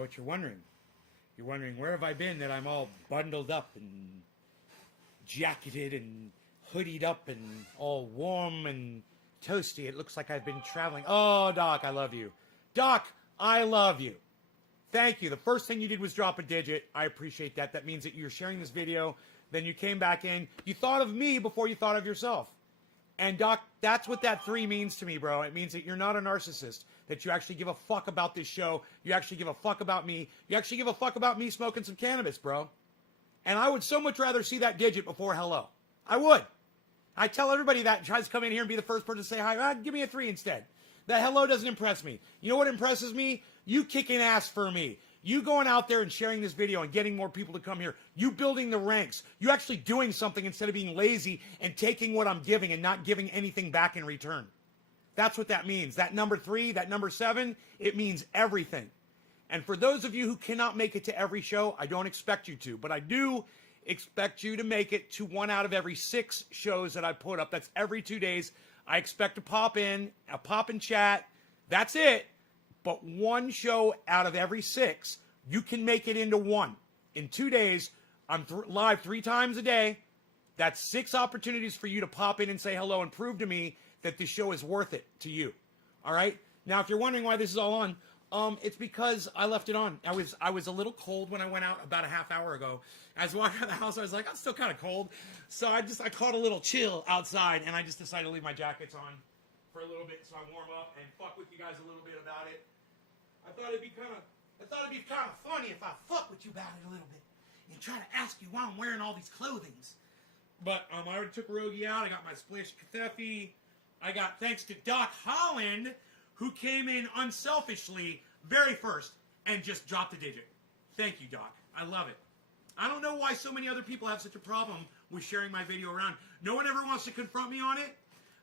know what you're wondering. You're wondering, where have I been that I'm all bundled up and jacketed and hoodied up and all warm and toasty? It looks like I've been traveling. Oh, Doc, I love you. Doc, I love you. Thank you. The first thing you did was drop a digit. I appreciate that. That means that you're sharing this video. Then you came back in. You thought of me before you thought of yourself. And Doc, that's what that 3 means to me, bro. It means that you're not a narcissist, that you actually give a fuck about this show. You actually give a fuck about me. You actually give a fuck about me smoking some cannabis, bro. And I would so much rather see that digit before hello. I would. I tell everybody that tries to come in here and be the first person to say hi. Give me a 3 instead. That hello doesn't impress me. You know what impresses me? You kicking ass for me. You going out there and sharing this video and getting more people to come here. You building the ranks. You actually doing something instead of being lazy and taking what I'm giving and not giving anything back in return. That's what that means. That number 3, that number 7, it means everything. And for those of you who cannot make it to every show, I don't expect you to, but I do expect you to make it to 1 out of every 6 shows that I put up. That's every 2 days. I expect to pop in, I'll pop in chat. That's it. But 1 show out of every 6, you can make it into 1. In 2 days, I'm live 3 times a day. That's 6 opportunities for you to pop in and say hello and prove to me that this show is worth it to you. All right? Now, if you're wondering why this is all on, it's because I left it on. I was a little cold when I went out about a half hour ago. As I walked out of the house, I was like, I'm still kind of cold. So I caught a little chill outside, and I just decided to leave my jackets on for a little bit so I warm up and fuck with you guys a little bit about it. I thought it'd be kind of funny if I fuck with you about it a little bit and try to ask you why I'm wearing all these clothings. But I already took Rogie out. I got my Splish Cathephi. I got, thanks to Doc Holland, who came in unselfishly very first and just dropped a digit. Thank you, Doc. I love it. I don't know why so many other people have such a problem with sharing my video around. No one ever wants to confront me on it.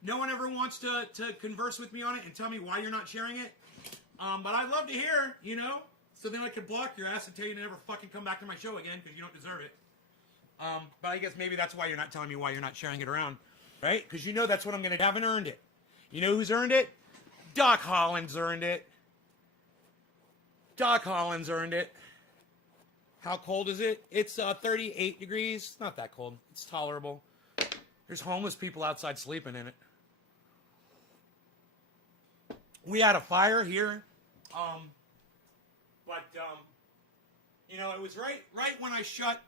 No one ever wants to converse with me on it and tell me why you're not sharing it. But I'd love to hear, you know, so then I could block your ass and tell you to never fucking come back to my show again because you don't deserve it. But I guess maybe that's why you're not telling me why you're not sharing it around, right? Because you know that's what I'm going to haven't earned it. You know who's earned it? Doc Holland's earned it. Doc Holland's earned it. How cold is it? It's 38 degrees. Not that cold. It's tolerable. There's homeless people outside sleeping in it. We had a fire here. You know, it was right when I shut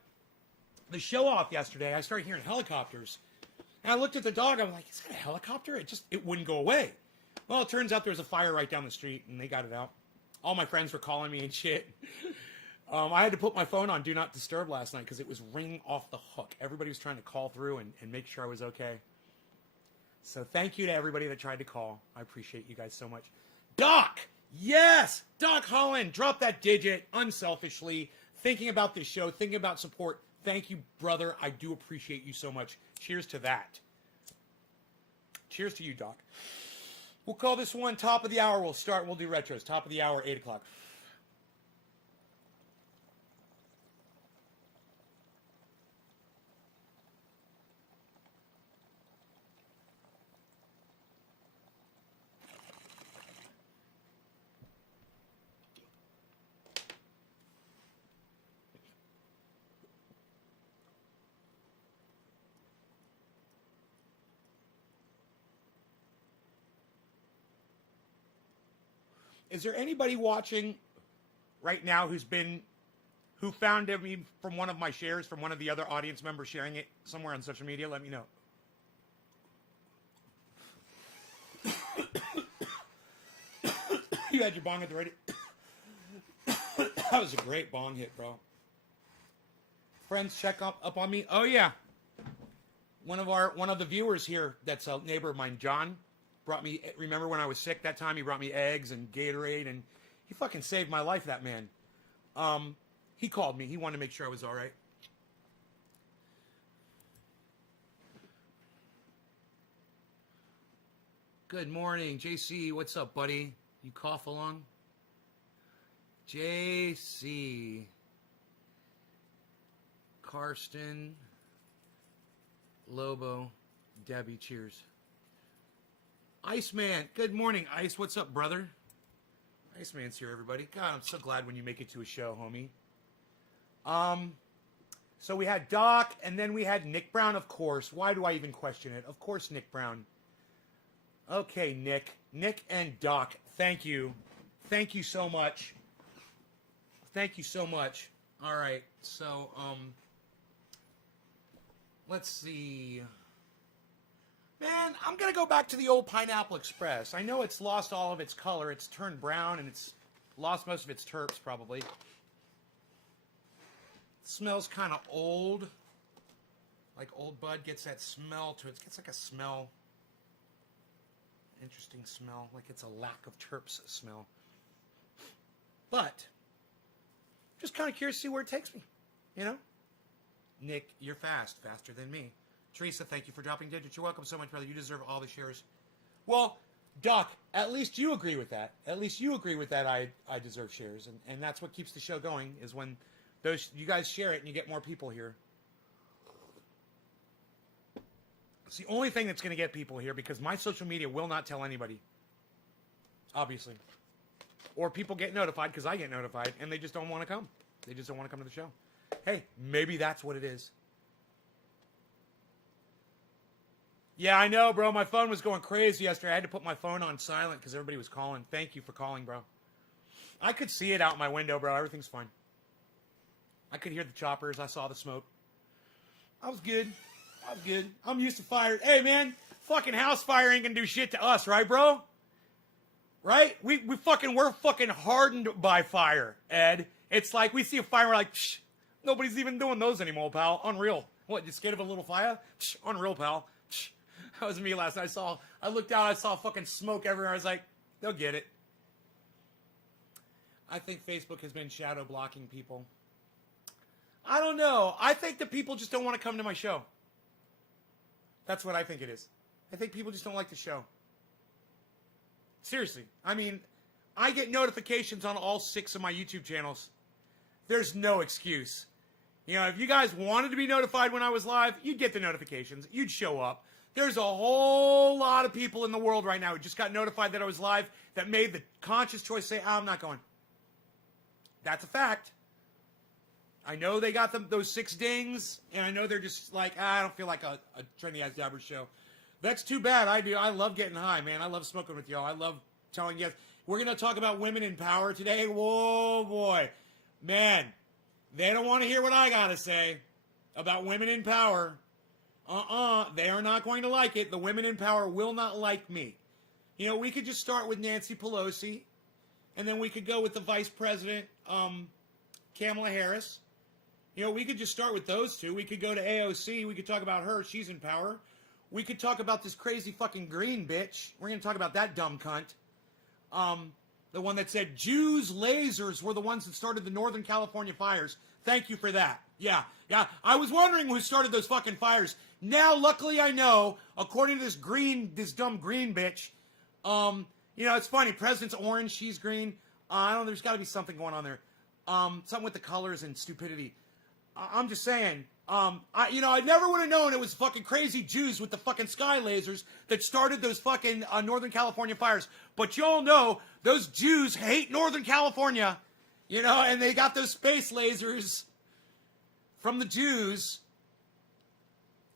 the show off yesterday. I started hearing helicopters. And I looked at the dog. I'm like, is that a helicopter? It wouldn't go away. Well, it turns out there was a fire right down the street, and they got it out. All my friends were calling me and shit. I had to put my phone on Do Not Disturb last night because it was ringing off the hook. Everybody was trying to call through and make sure I was okay. So thank you to everybody that tried to call. I appreciate you guys so much. Doc! Yes! Doc Holland, drop that digit unselfishly. Thinking about this show, thinking about support. Thank you, brother. I do appreciate you so much. Cheers to that. Cheers to you, Doc. We'll call this one top of the hour. We'll do retros. Top of the hour, 8 o'clock. Is there anybody watching right now who found me from one of my shares, from one of the other audience members sharing it somewhere on social media? Let me know. You had your bong at the ready. That was a great bong hit, bro. Friends check up on me. Oh yeah. One of the viewers here that's a neighbor of mine, John, brought me, remember when I was sick that time, he brought me eggs and Gatorade, and he fucking saved my life, that man. He called me. He wanted to make sure I was all right. Good morning, JC. What's up, buddy? You cough along? JC. Karsten. Lobo. Debbie, cheers. Iceman, good morning, Ice. What's up, brother? Iceman's here, everybody. God, I'm so glad when you make it to a show, homie. So we had Doc, and then we had Nick Brown, of course. Why do I even question it? Of course, Nick Brown. Okay, Nick. Nick and Doc, thank you. Thank you so much. Thank you so much. All right, so, let's see. Man, I'm going to go back to the old Pineapple Express. I know it's lost all of its color. It's turned brown, and it's lost most of its terps, probably. It smells kind of old. Like Old Bud gets that smell to it. It gets like a smell. Interesting smell. Like it's a lack of terps smell. But, just kind of curious to see where it takes me. You know? Nick, you're fast. Faster than me. Teresa, thank you for dropping digits. You're welcome so much, brother. You deserve all the shares. Well, Doc, at least you agree with that. At least you agree with that I deserve shares. And that's what keeps the show going, is when those you guys share it and you get more people here. It's the only thing that's going to get people here, because my social media will not tell anybody. Obviously. Or people get notified because I get notified, and they just don't want to come. They just don't want to come to the show. Hey, maybe that's what it is. Yeah, I know, bro. My phone was going crazy yesterday. I had to put my phone on silent because everybody was calling. Thank you for calling, bro. I could see it out my window, bro. Everything's fine. I could hear the choppers. I saw the smoke. I was good. I was good. I'm used to fire. Hey, man, fucking house fire ain't gonna do shit to us, right, bro? Right? We're fucking hardened by fire, Ed. It's like we see a fire, we're like, psh, nobody's even doing those anymore, pal. Unreal. What, you scared of a little fire? Psh, unreal, pal. Psh. That was me last night. I looked out, I saw fucking smoke everywhere. I was like, they'll get it. I think Facebook has been shadow blocking people. I don't know. I think that people just don't want to come to my show. That's what I think it is. I think people just don't like the show. Seriously. I mean, I get notifications on all 6 of my YouTube channels. There's no excuse. You know, if you guys wanted to be notified when I was live, you'd get the notifications. You'd show up. There's a whole lot of people in the world right now who just got notified that I was live that made the conscious choice to say, I'm not going. That's a fact. I know they got those 6 dings, and I know they're just like, I don't feel like a Trendy Ass Dabber show. That's too bad. I love getting high, man. I love smoking with y'all. I love telling you guys. We're going to talk about women in power today. Whoa, boy. Man, they don't want to hear what I got to say about women in power. They are not going to like it. The women in power will not like me. You know, we could just start with Nancy Pelosi, and then we could go with the Vice President, Kamala Harris. You know, we could just start with those 2. We could go to AOC. We could talk about her. She's in power. We could talk about this crazy fucking Greene bitch. We're going to talk about that dumb cunt. The one that said Jews' lasers were the ones that started the Northern California fires. Thank you for that. Yeah. I was wondering who started those fucking fires. Now, luckily, I know, according to this dumb Greene bitch, you know, it's funny. President's orange, she's green. I don't know, there's got to be something going on there. Something with the colors and stupidity. I'm just saying, I never would have known it was fucking crazy Jews with the fucking sky lasers that started those fucking Northern California fires. But y'all know those Jews hate Northern California, you know, and they got those space lasers from the Jews.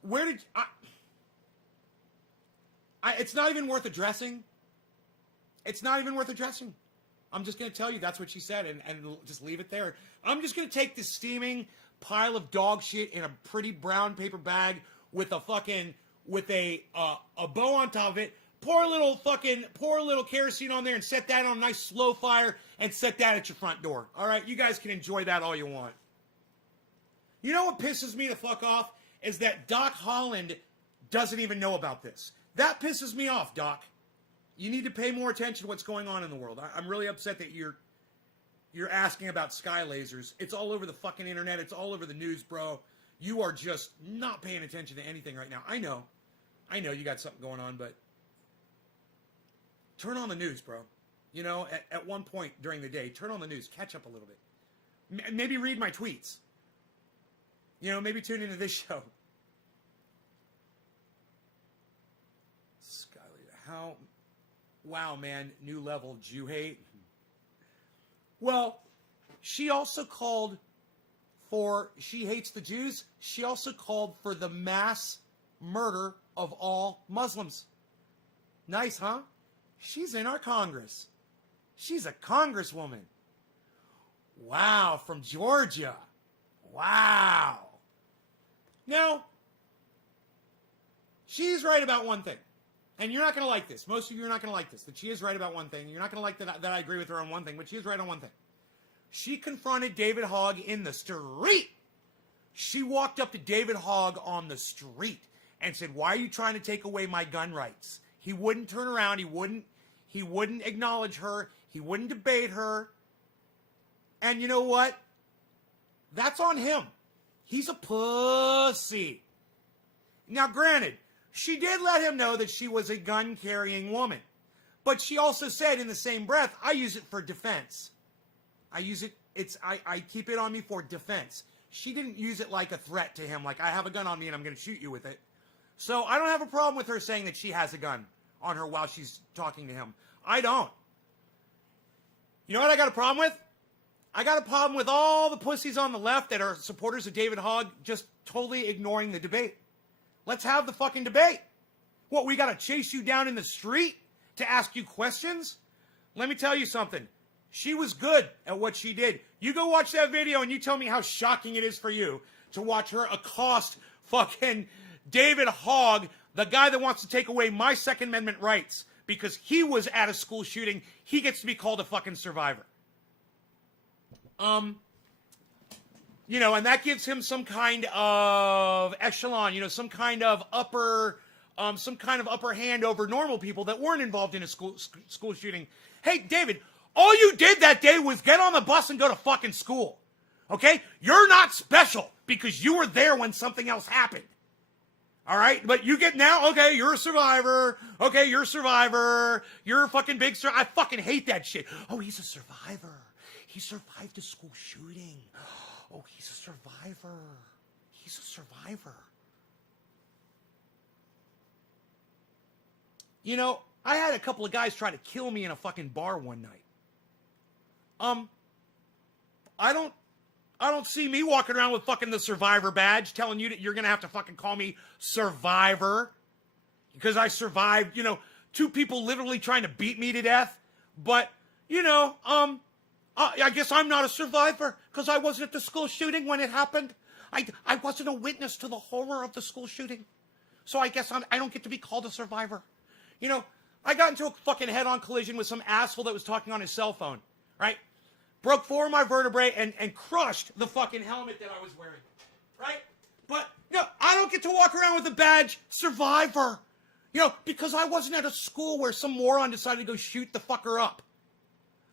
Where did it's not even worth addressing. It's not even worth addressing. I'm just going to tell you that's what she said and just leave it there. I'm just going to take this steaming pile of dog shit in a pretty brown paper bag with a bow on top of it, pour a little kerosene on there and set that on a nice slow fire and set that at your front door. All right, you guys can enjoy that all you want. You know what pisses me the fuck off is that Doc Holland doesn't even know about this. That pisses me off, Doc. You need to pay more attention to what's going on in the world. I'm really upset that you're asking about sky lasers. It's all over the fucking internet. It's all over the news, bro. You are just not paying attention to anything right now. I know you got something going on, but turn on the news, bro. You know, at one point during the day, turn on the news. Catch up a little bit. Maybe read my tweets. You know, maybe tune into this show. Skyler, wow, man, new level Jew hate. Well, she also called for, she hates the Jews. She also called for the mass murder of all Muslims. Nice, huh? She's in our Congress. She's a congresswoman. Wow, from Georgia. Wow. Now, she's right about one thing. And you're not going to like this. Most of you are not going to like this. That she is right about one thing. You're not going to like that I agree with her on one thing, but she is right on one thing. She confronted David Hogg in the street. She walked up to David Hogg on the street and said, "Why are you trying to take away my gun rights?" He wouldn't turn around. He wouldn't acknowledge her. He wouldn't debate her. And you know what? That's on him. He's a pussy. Now, granted, she did let him know that she was a gun-carrying woman. But she also said in the same breath, I use it for defense. I keep it on me for defense. She didn't use it like a threat to him, like I have a gun on me and I'm going to shoot you with it. So I don't have a problem with her saying that she has a gun on her while she's talking to him. I don't. You know what I got a problem with? I got a problem with all the pussies on the left that are supporters of David Hogg just totally ignoring the debate. Let's have the fucking debate. What, we got to chase you down in the street to ask you questions? Let me tell you something. She was good at what she did. You go watch that video and you tell me how shocking it is for you to watch her accost fucking David Hogg, the guy that wants to take away my Second Amendment rights because he was at a school shooting. He gets to be called a fucking survivor. You know, and that gives him some kind of echelon, you know, some kind of upper hand over normal people that weren't involved in a school shooting. Hey, David, all you did that day was get on the bus and go to fucking school. Okay? You're not special because you were there when something else happened. All right? But you get now, okay, you're a survivor. Okay, you're a survivor. You're a fucking big survivor. I fucking hate that shit. Oh, he's a survivor. He survived a school shooting. Oh, he's a survivor. He's a survivor. You know, I had a couple of guys try to kill me in a fucking bar one night. I don't see me walking around with fucking the survivor badge telling you that you're going to have to fucking call me survivor because I survived, you know, 2 people literally trying to beat me to death. But, you know, I guess I'm not a survivor because I wasn't at the school shooting when it happened. I wasn't a witness to the horror of the school shooting. So I guess I don't get to be called a survivor. You know, I got into a fucking head-on collision with some asshole that was talking on his cell phone, right? Broke 4 of my vertebrae and crushed the fucking helmet that I was wearing, right? But, you know, I don't get to walk around with a badge, survivor, you know, because I wasn't at a school where some moron decided to go shoot the fucker up.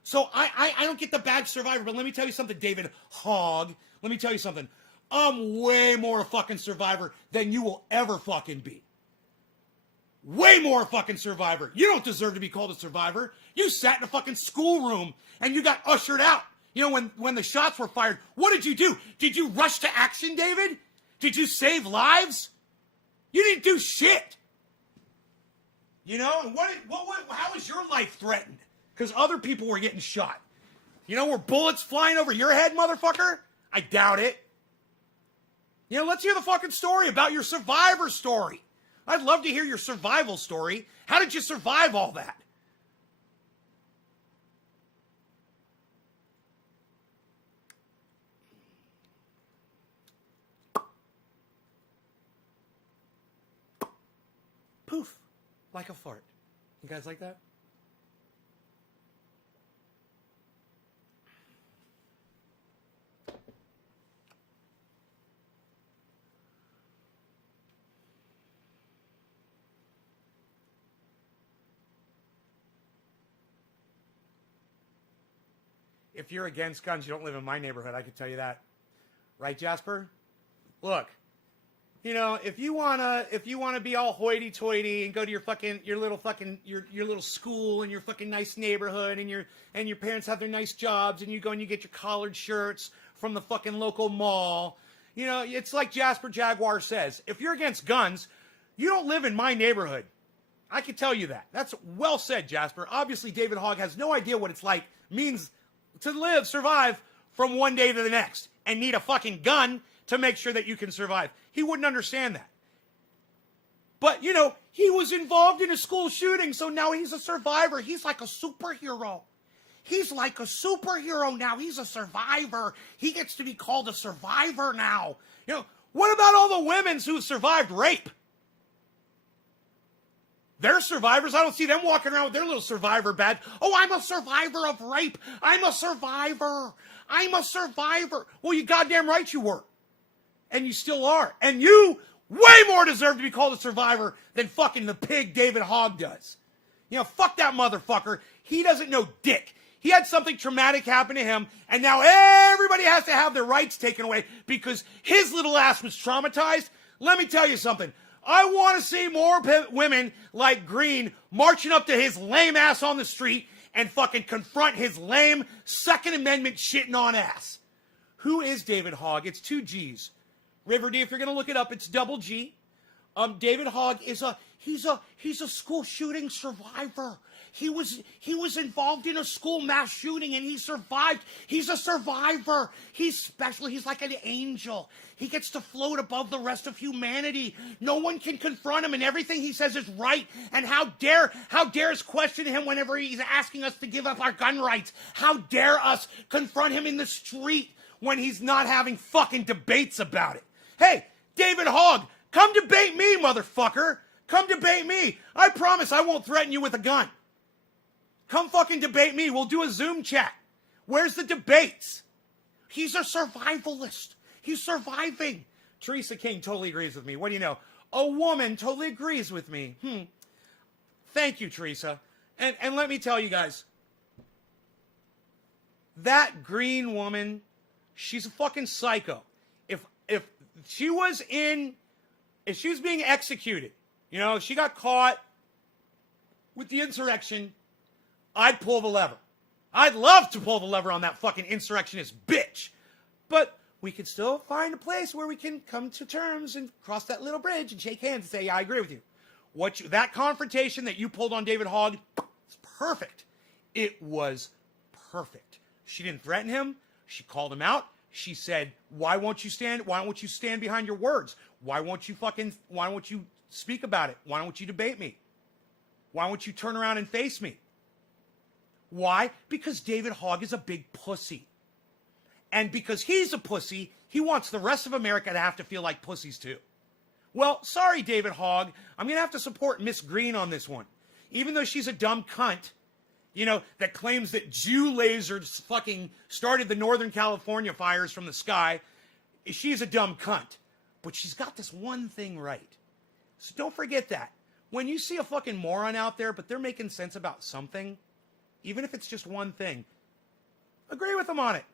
So I don't get the badge survivor, but let me tell you something, David Hogg. Let me tell you something. I'm way more a fucking survivor than you will ever fucking be. Way more a fucking survivor. You don't deserve to be called a survivor. You sat in a fucking schoolroom and you got ushered out. You know, when the shots were fired, what did you do? Did you rush to action, David? Did you save lives? You didn't do shit. You know, how was your life threatened? Because other people were getting shot. You know, were bullets flying over your head, motherfucker? I doubt it. You know, let's hear the fucking story about your survivor story. I'd love to hear your survival story. How did you survive all that? Poof, like a fart. You guys like that? If you're against guns, you don't live in my neighborhood, I can tell you that. Right, Jasper? Look, you know, if you wanna be all hoity-toity and go to your little school and your fucking nice neighborhood and your parents have their nice jobs and you go and you get your collared shirts from the fucking local mall, you know, it's like Jasper Jaguar says, if you're against guns, you don't live in my neighborhood. I can tell you that. That's well said, Jasper. Obviously, David Hogg has no idea what it's like, means survive from one day to the next and need a fucking gun to make sure that you can survive. He wouldn't understand that. But, you know, he was involved in a school shooting, so now he's a survivor. He's like a superhero. He's like a superhero now. He's a survivor. He gets to be called a survivor now. You know, what about all the women who survived rape? They're survivors. I don't see them walking around with their little survivor badge. Oh, I'm a survivor of rape. I'm a survivor. I'm a survivor. Well, you goddamn right you were. And you still are. And you way more deserve to be called a survivor than fucking the pig David Hogg does. You know, fuck that motherfucker. He doesn't know dick. He had something traumatic happen to him, and now everybody has to have their rights taken away because his little ass was traumatized. Let me tell you something. I want to see more women like Greene marching up to his lame ass on the street and fucking confront his lame Second Amendment shitting on ass. Who is David Hogg? It's 2 G's. River D, if you're going to look it up, it's double G. David Hogg is he's a school shooting survivor. He was involved in a school mass shooting and he survived. He's a survivor. He's special. He's like an angel. He gets to float above the rest of humanity. No one can confront him and everything he says is right. And how dare us question him whenever he's asking us to give up our gun rights? How dare us confront him in the street when he's not having fucking debates about it? Hey, David Hogg, come debate me, motherfucker. Come debate me. I promise I won't threaten you with a gun. Come fucking debate me. We'll do a Zoom chat. Where's the debates? He's a survivalist. He's surviving. Teresa King totally agrees with me. What do you know? A woman totally agrees with me. Thank you, Teresa. And let me tell you guys, that Greene woman, she's a fucking psycho. If she was being executed, you know, she got caught with the insurrection, I'd pull the lever. I'd love to pull the lever on that fucking insurrectionist bitch. But we can still find a place where we can come to terms and cross that little bridge and shake hands and say, yeah, I agree with you. That confrontation that you pulled on David Hogg is perfect. It was perfect. She didn't threaten him. She called him out. She said, why won't you stand behind your words? Why won't you speak about it? Why won't you debate me? Why won't you turn around and face me? Why? Because David Hogg is a big pussy. And because he's a pussy, he wants the rest of America to have to feel like pussies too. Well, sorry, David Hogg. I'm going to have to support Miss Greene on this one. Even though she's a dumb cunt, you know, that claims that Jew lasers fucking started the Northern California fires from the sky. She's a dumb cunt. But she's got this one thing right. So don't forget that. When you see a fucking moron out there, but they're making sense about something, even if it's just one thing, agree with them on it.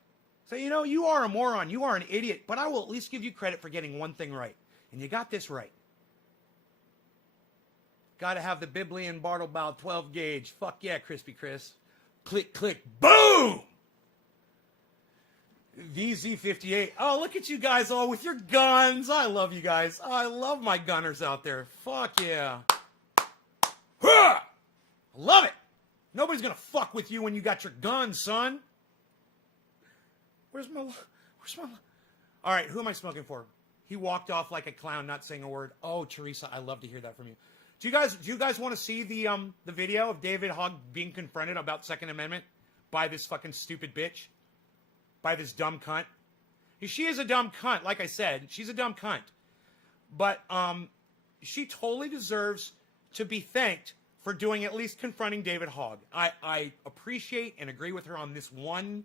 Say, you know, you are a moron, you are an idiot, but I will at least give you credit for getting one thing right. And you got this right. Got to have the Biblian Bartlebow 12 gauge. Fuck yeah, Crispy Chris. Click, click, boom! VZ58. Oh, look at you guys all with your guns. I love you guys. I love my gunners out there. Fuck yeah. I love it. Nobody's gonna fuck with you when you got your gun, son. Where's my... All right, who am I smoking for? He walked off like a clown, not saying a word. Oh, Teresa, I love to hear that from you. Do you guys want to see the video of David Hogg being confronted about Second Amendment by this fucking stupid bitch? By this dumb cunt? She is a dumb cunt, like I said. She's a dumb cunt. But she totally deserves to be thanked for doing at least confronting David Hogg. I appreciate and agree with her on this one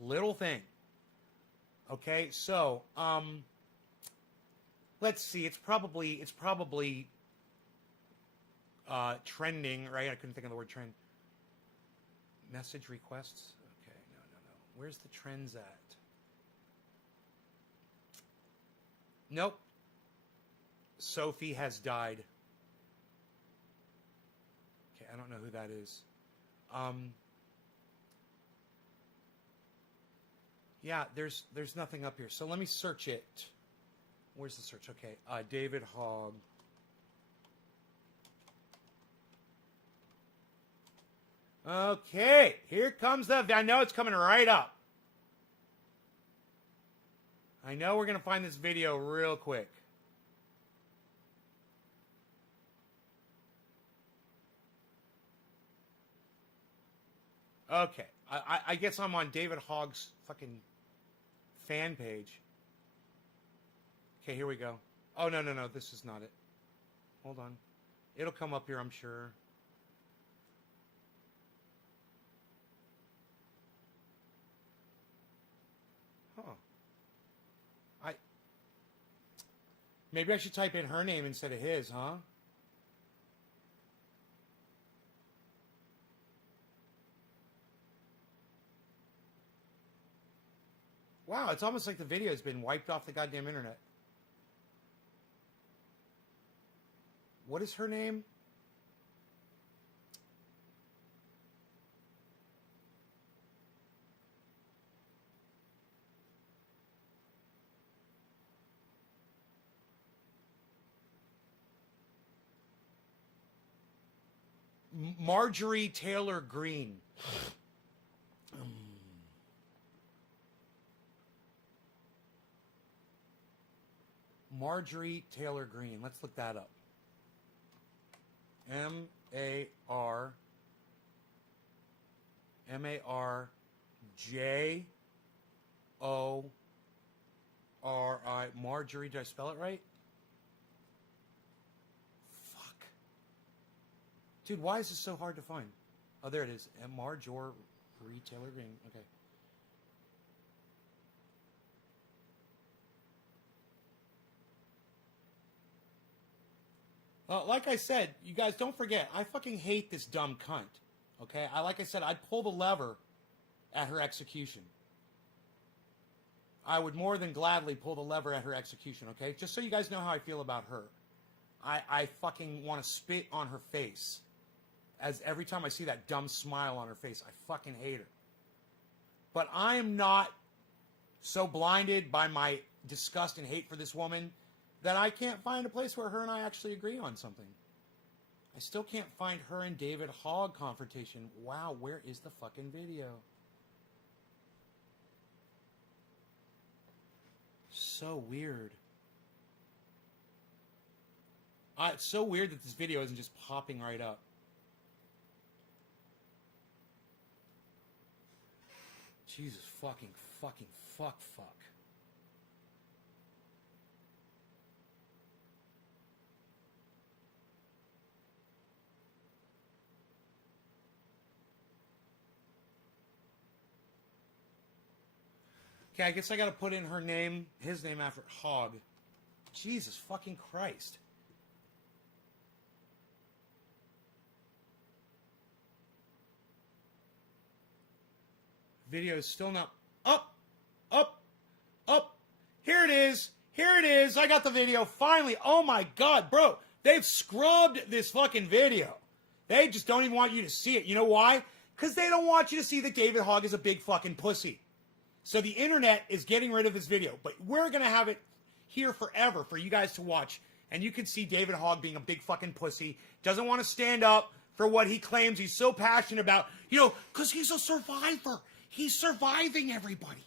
little thing. Okay, so let's see. It's probably trending, right? I couldn't think of the word trend. Message requests. Okay, no. Where's the trends at? Nope. Sophie has died. Okay, I don't know who that is. Yeah, there's nothing up here. So let me search it. Where's the search? Okay, David Hogg. Okay, here comes the... I know it's coming right up. I know we're going to find this video real quick. Okay, I guess I'm on David Hogg's fucking fan page. Okay, here we go. Oh, no, this is not it. Hold on. It'll come up here, I'm sure. Huh. Maybe I should type in her name instead of his, huh? Wow, it's almost like the video has been wiped off the goddamn internet. What is her name? Marjorie Taylor Greene. Marjorie Taylor Greene. Let's look that up. M-A-R-J-O-R-I. Marjorie, did I spell it right? Fuck. Dude, why is this so hard to find? Oh, there it is. Marjorie Taylor Greene. Okay. Like I said, you guys don't forget, I fucking hate this dumb cunt. Okay? Like I said, I'd pull the lever at her execution. I would more than gladly pull the lever at her execution, okay? Just so you guys know how I feel about her. I fucking want to spit on her face. As every time I see that dumb smile on her face, I fucking hate her. But I am not so blinded by my disgust and hate for this woman that I can't find a place where her and I actually agree on something. I still can't find her and David Hogg confrontation. Wow, where is the fucking video? So weird. It's so weird that this video isn't just popping right up. Jesus fuck. Okay, I guess I gotta put in her name, his name after Hogg. Jesus fucking Christ. Video is still not up. Here it is. I got the video finally. Oh my God, bro. They've scrubbed this fucking video. They just don't even want you to see it. You know why? Because they don't want you to see that David Hogg is a big fucking pussy. So the internet is getting rid of this video. But we're going to have it here forever for you guys to watch. And you can see David Hogg being a big fucking pussy. Doesn't want to stand up for what he claims he's so passionate about. You know, because he's a survivor. He's surviving everybody.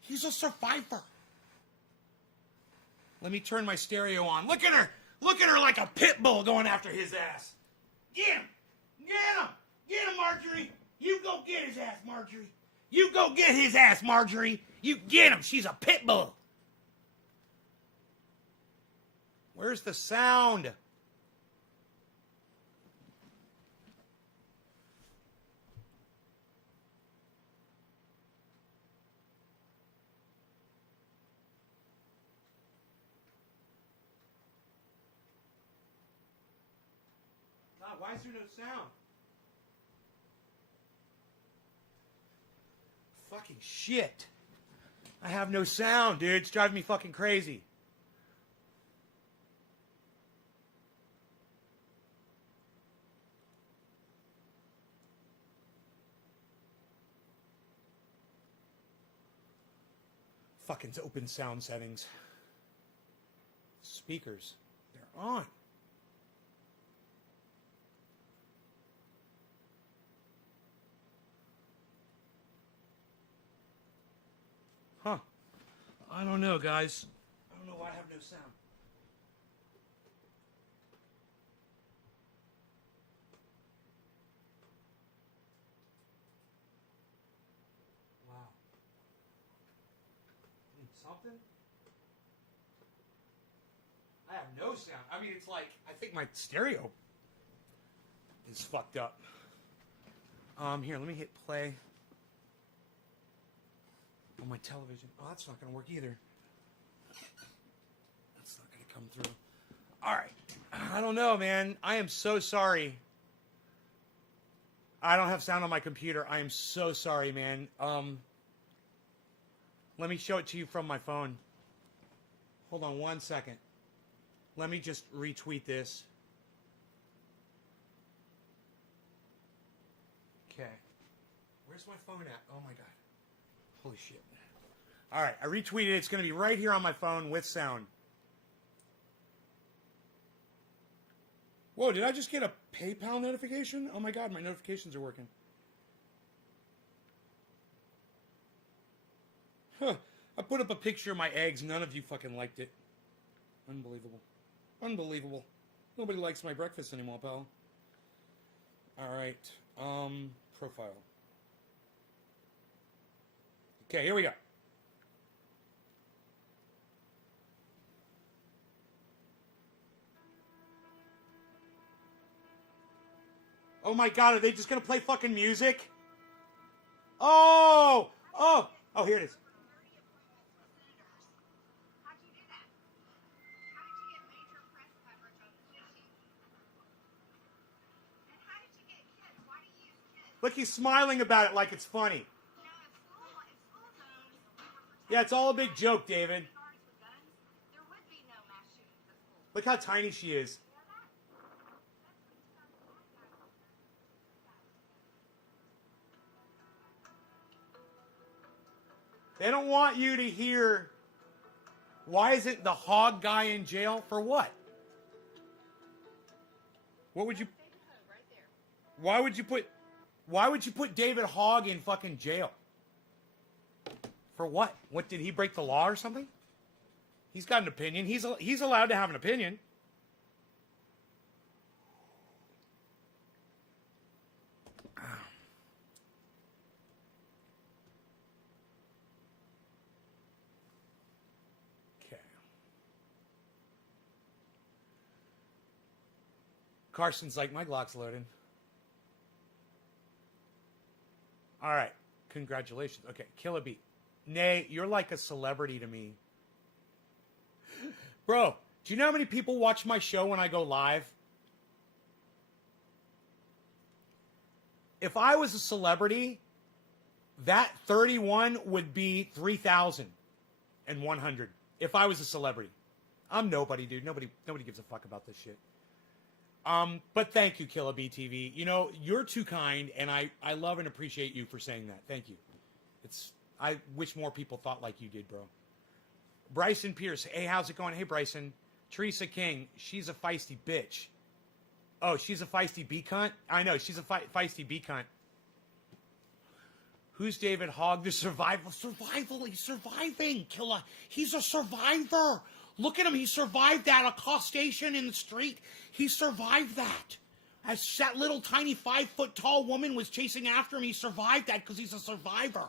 He's a survivor. Let me turn my stereo on. Look at her. Look at her like a pit bull going after his ass. Get him. Get him. Get him, Marjorie. You go get his ass, Marjorie. You go get his ass, Marjorie. You get him. She's a pit bull. Where's the sound? God, why is there no sound? Fucking shit. I have no sound, dude. It's driving me fucking crazy. Fucking open sound settings. Speakers. They're on. I don't know, guys. I don't know why I have no sound. Wow. Something? I have no sound. I mean, it's like, I think my stereo is fucked up. Here, let me hit play on my television. Oh, that's not going to work either. That's not going to come through. All right. I don't know, man. I am so sorry. I don't have sound on my computer. I am so sorry, man. Let me show it to you from my phone. Hold on 1 second. Let me just retweet this. Okay. Where's my phone at? Oh my God. Holy shit. All right, I retweeted it. It's going to be right here on my phone with sound. Whoa, did I just get a PayPal notification? Oh my God, my notifications are working. Huh. I put up a picture of my eggs. None of you fucking liked it. Unbelievable. Unbelievable. Nobody likes my breakfast anymore, pal. All right. Profile. Okay, here we go. Oh my God, are they just gonna play fucking music? Oh, here it is. Look, he's smiling about it like it's funny. Yeah, it's all a big joke, David. Look how tiny she is. They don't want you to hear, why isn't the hog guy in jail? For what? What would you... Why would you put David Hogg in fucking jail? For what? What, did he break the law or something? He's got an opinion. He's allowed to have an opinion. Okay. Carson's like, my Glock's loaded. All right. Congratulations. Okay, kill a beat. Nay, you're like a celebrity to me. Bro, do you know how many people watch my show when I go live? If I was a celebrity, that 31 would be 3,100. If I was a celebrity. I'm nobody, dude. Nobody gives a fuck about this shit. But thank you, Killa BTV. You know, you're too kind, and I love and appreciate you for saying that. Thank you. I wish more people thought like you did, bro. Bryson Pierce. Hey, how's it going? Hey, Bryson. Teresa King. She's a feisty bitch. Oh, she's a feisty bee cunt? I know, she's a feisty bee cunt. Who's David Hogg? The survival. He's surviving, Killa. He's a survivor. Look at him. He survived that accostation in the street. He survived that. As that little tiny 5-foot-tall woman was chasing after him, he survived that because he's a survivor.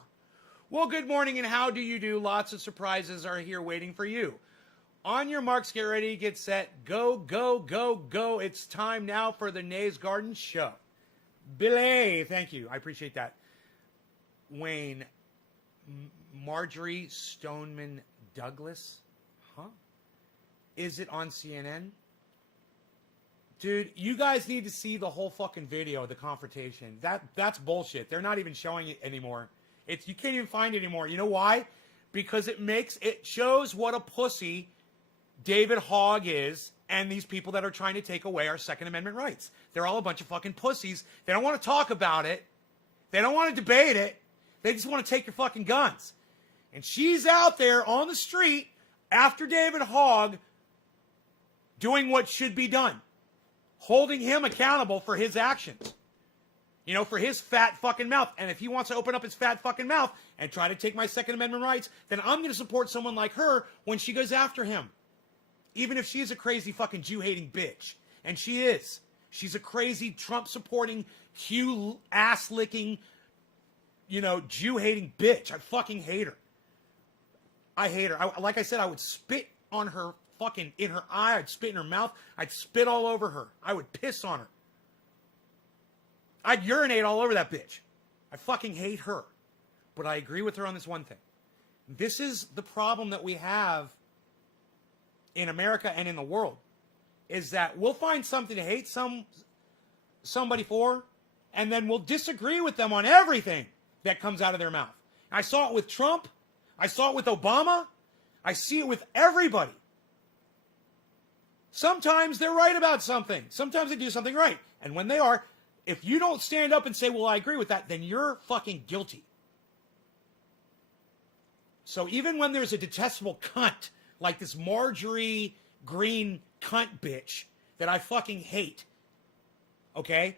Well, good morning and how do you do? Lots of surprises are here waiting for you. On your marks, get ready, get set, go, go, go, go. It's time now for the Nays Garden Show. Billy, thank you. I appreciate that. Wayne, Marjorie Stoneman Douglas? Huh? Is it on CNN? Dude, you guys need to see the whole fucking video of the confrontation. That's bullshit. They're not even showing it anymore. You can't even find it anymore. You know why? Because it shows what a pussy David Hogg is and these people that are trying to take away our Second Amendment rights. They're all a bunch of fucking pussies. They don't want to talk about it. They don't want to debate it. They just want to take your fucking guns. And she's out there on the street after David Hogg doing what should be done. Holding him accountable for his actions. You know, for his fat fucking mouth. And if he wants to open up his fat fucking mouth and try to take my Second Amendment rights, then I'm going to support someone like her when she goes after him. Even if she's a crazy fucking Jew-hating bitch. And she is. She's a crazy Trump-supporting, Q ass-licking, you know, Jew-hating bitch. I fucking hate her. I hate her. Like I said, I would spit on her fucking, in her eye. I'd spit in her mouth. I'd spit all over her. I would piss on her. I'd urinate all over that bitch. I fucking hate her. But I agree with her on this one thing. This is the problem that we have in America and in the world. Is that we'll find something to hate somebody for, and then we'll disagree with them on everything that comes out of their mouth. I saw it with Trump. I saw it with Obama. I see it with everybody. Sometimes they're right about something. Sometimes they do something right. And when they are, if you don't stand up and say, well, I agree with that, then you're fucking guilty. So even when there's a detestable cunt, like this Marjorie Greene cunt bitch that I fucking hate, okay?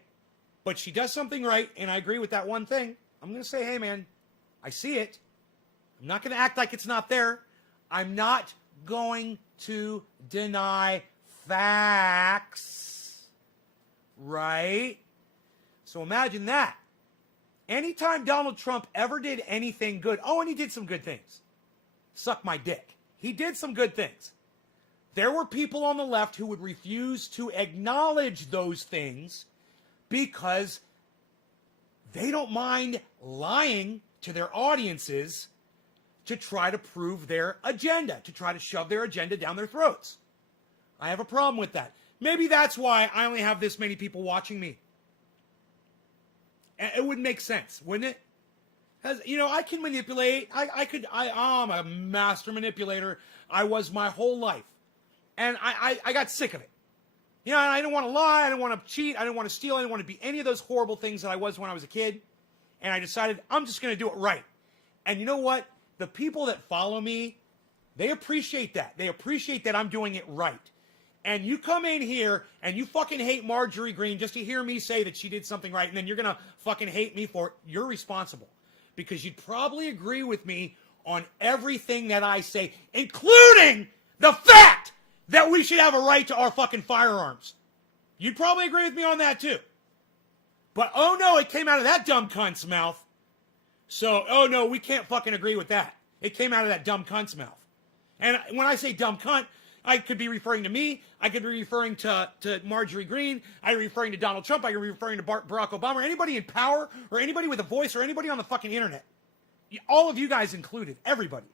But she does something right, and I agree with that one thing. I'm going to say, hey, man, I see it. I'm not going to act like it's not there. I'm not going to deny facts, right? So imagine that. Anytime Donald Trump ever did anything good, oh, and he did some good things. Suck my dick. He did some good things. There were people on the left who would refuse to acknowledge those things because they don't mind lying to their audiences to try to prove their agenda, to try to shove their agenda down their throats. I have a problem with that. Maybe that's why I only have this many people watching me. It would make sense, wouldn't it? As, you know, I can manipulate. I'm a master manipulator. I was my whole life. And I got sick of it. You know, I didn't want to lie. I didn't want to cheat. I didn't want to steal. I didn't want to be any of those horrible things that I was when I was a kid. And I decided I'm just going to do it right. And you know what? The people that follow me, they appreciate that. They appreciate that I'm doing it right. And you come in here and you fucking hate Marjorie Greene just to hear me say that she did something right, and then you're going to fucking hate me for it. You're responsible. Because you'd probably agree with me on everything that I say, including the fact that we should have a right to our fucking firearms. You'd probably agree with me on that too. But oh no, it came out of that dumb cunt's mouth. So, oh no, we can't fucking agree with that. It came out of that dumb cunt's mouth. And when I say dumb cunt, I could be referring to me. I could be referring to Marjorie Greene. I could be referring to Donald Trump. I could be referring to Barack Obama, or anybody in power, or anybody with a voice, or anybody on the fucking internet. All of you guys included. Everybody.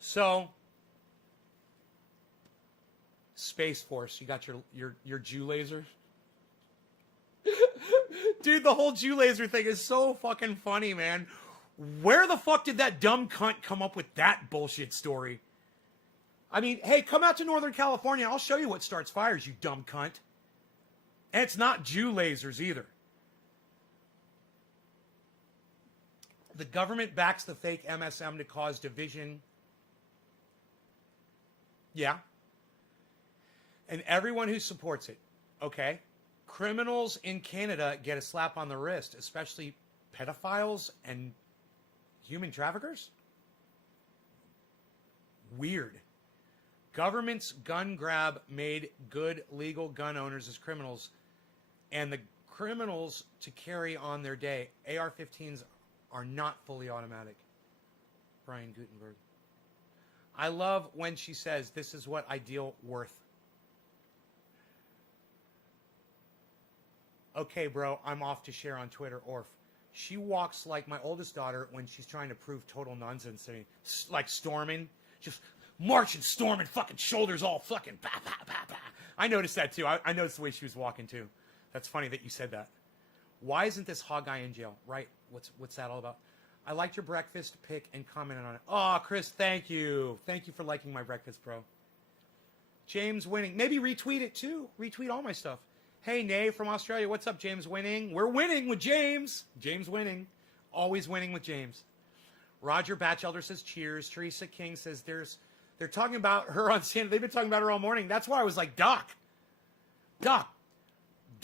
So, Space Force, you got your Jew laser? Dude, the whole Jew laser thing is so fucking funny, man. Where the fuck did that dumb cunt come up with that bullshit story? I mean, hey, come out to Northern California. I'll show you what starts fires, you dumb cunt. And it's not Jew lasers either. The government backs the fake MSM to cause division. Yeah. And everyone who supports it, okay? Criminals in Canada get a slap on the wrist, especially pedophiles and human traffickers? Weird. Government's gun grab made good legal gun owners as criminals, and the criminals to carry on their day. AR-15s are not fully automatic. Brian Gutenberg. I love when she says, this is what I deal worth. Okay, bro, I'm off to share on Twitter, Orf. She walks like my oldest daughter when she's trying to prove total nonsense to me. Like storming. Just marching, storming, fucking shoulders all fucking bah, bah, bah, bah. I noticed that too. I noticed the way she was walking too. That's funny that you said that. Why isn't this hog guy in jail? Right? What's that all about? I liked your breakfast pic and commented on it. Oh, Chris, thank you. Thank you for liking my breakfast, bro. James Winning. Maybe retweet it too. Retweet all my stuff. Hey, Nay from Australia. What's up, James Winning? We're winning with James. James Winning. Always winning with James. Roger Batchelder says cheers. Teresa King says they're talking about her on CNN. They've been talking about her all morning. That's why I was like, Doc,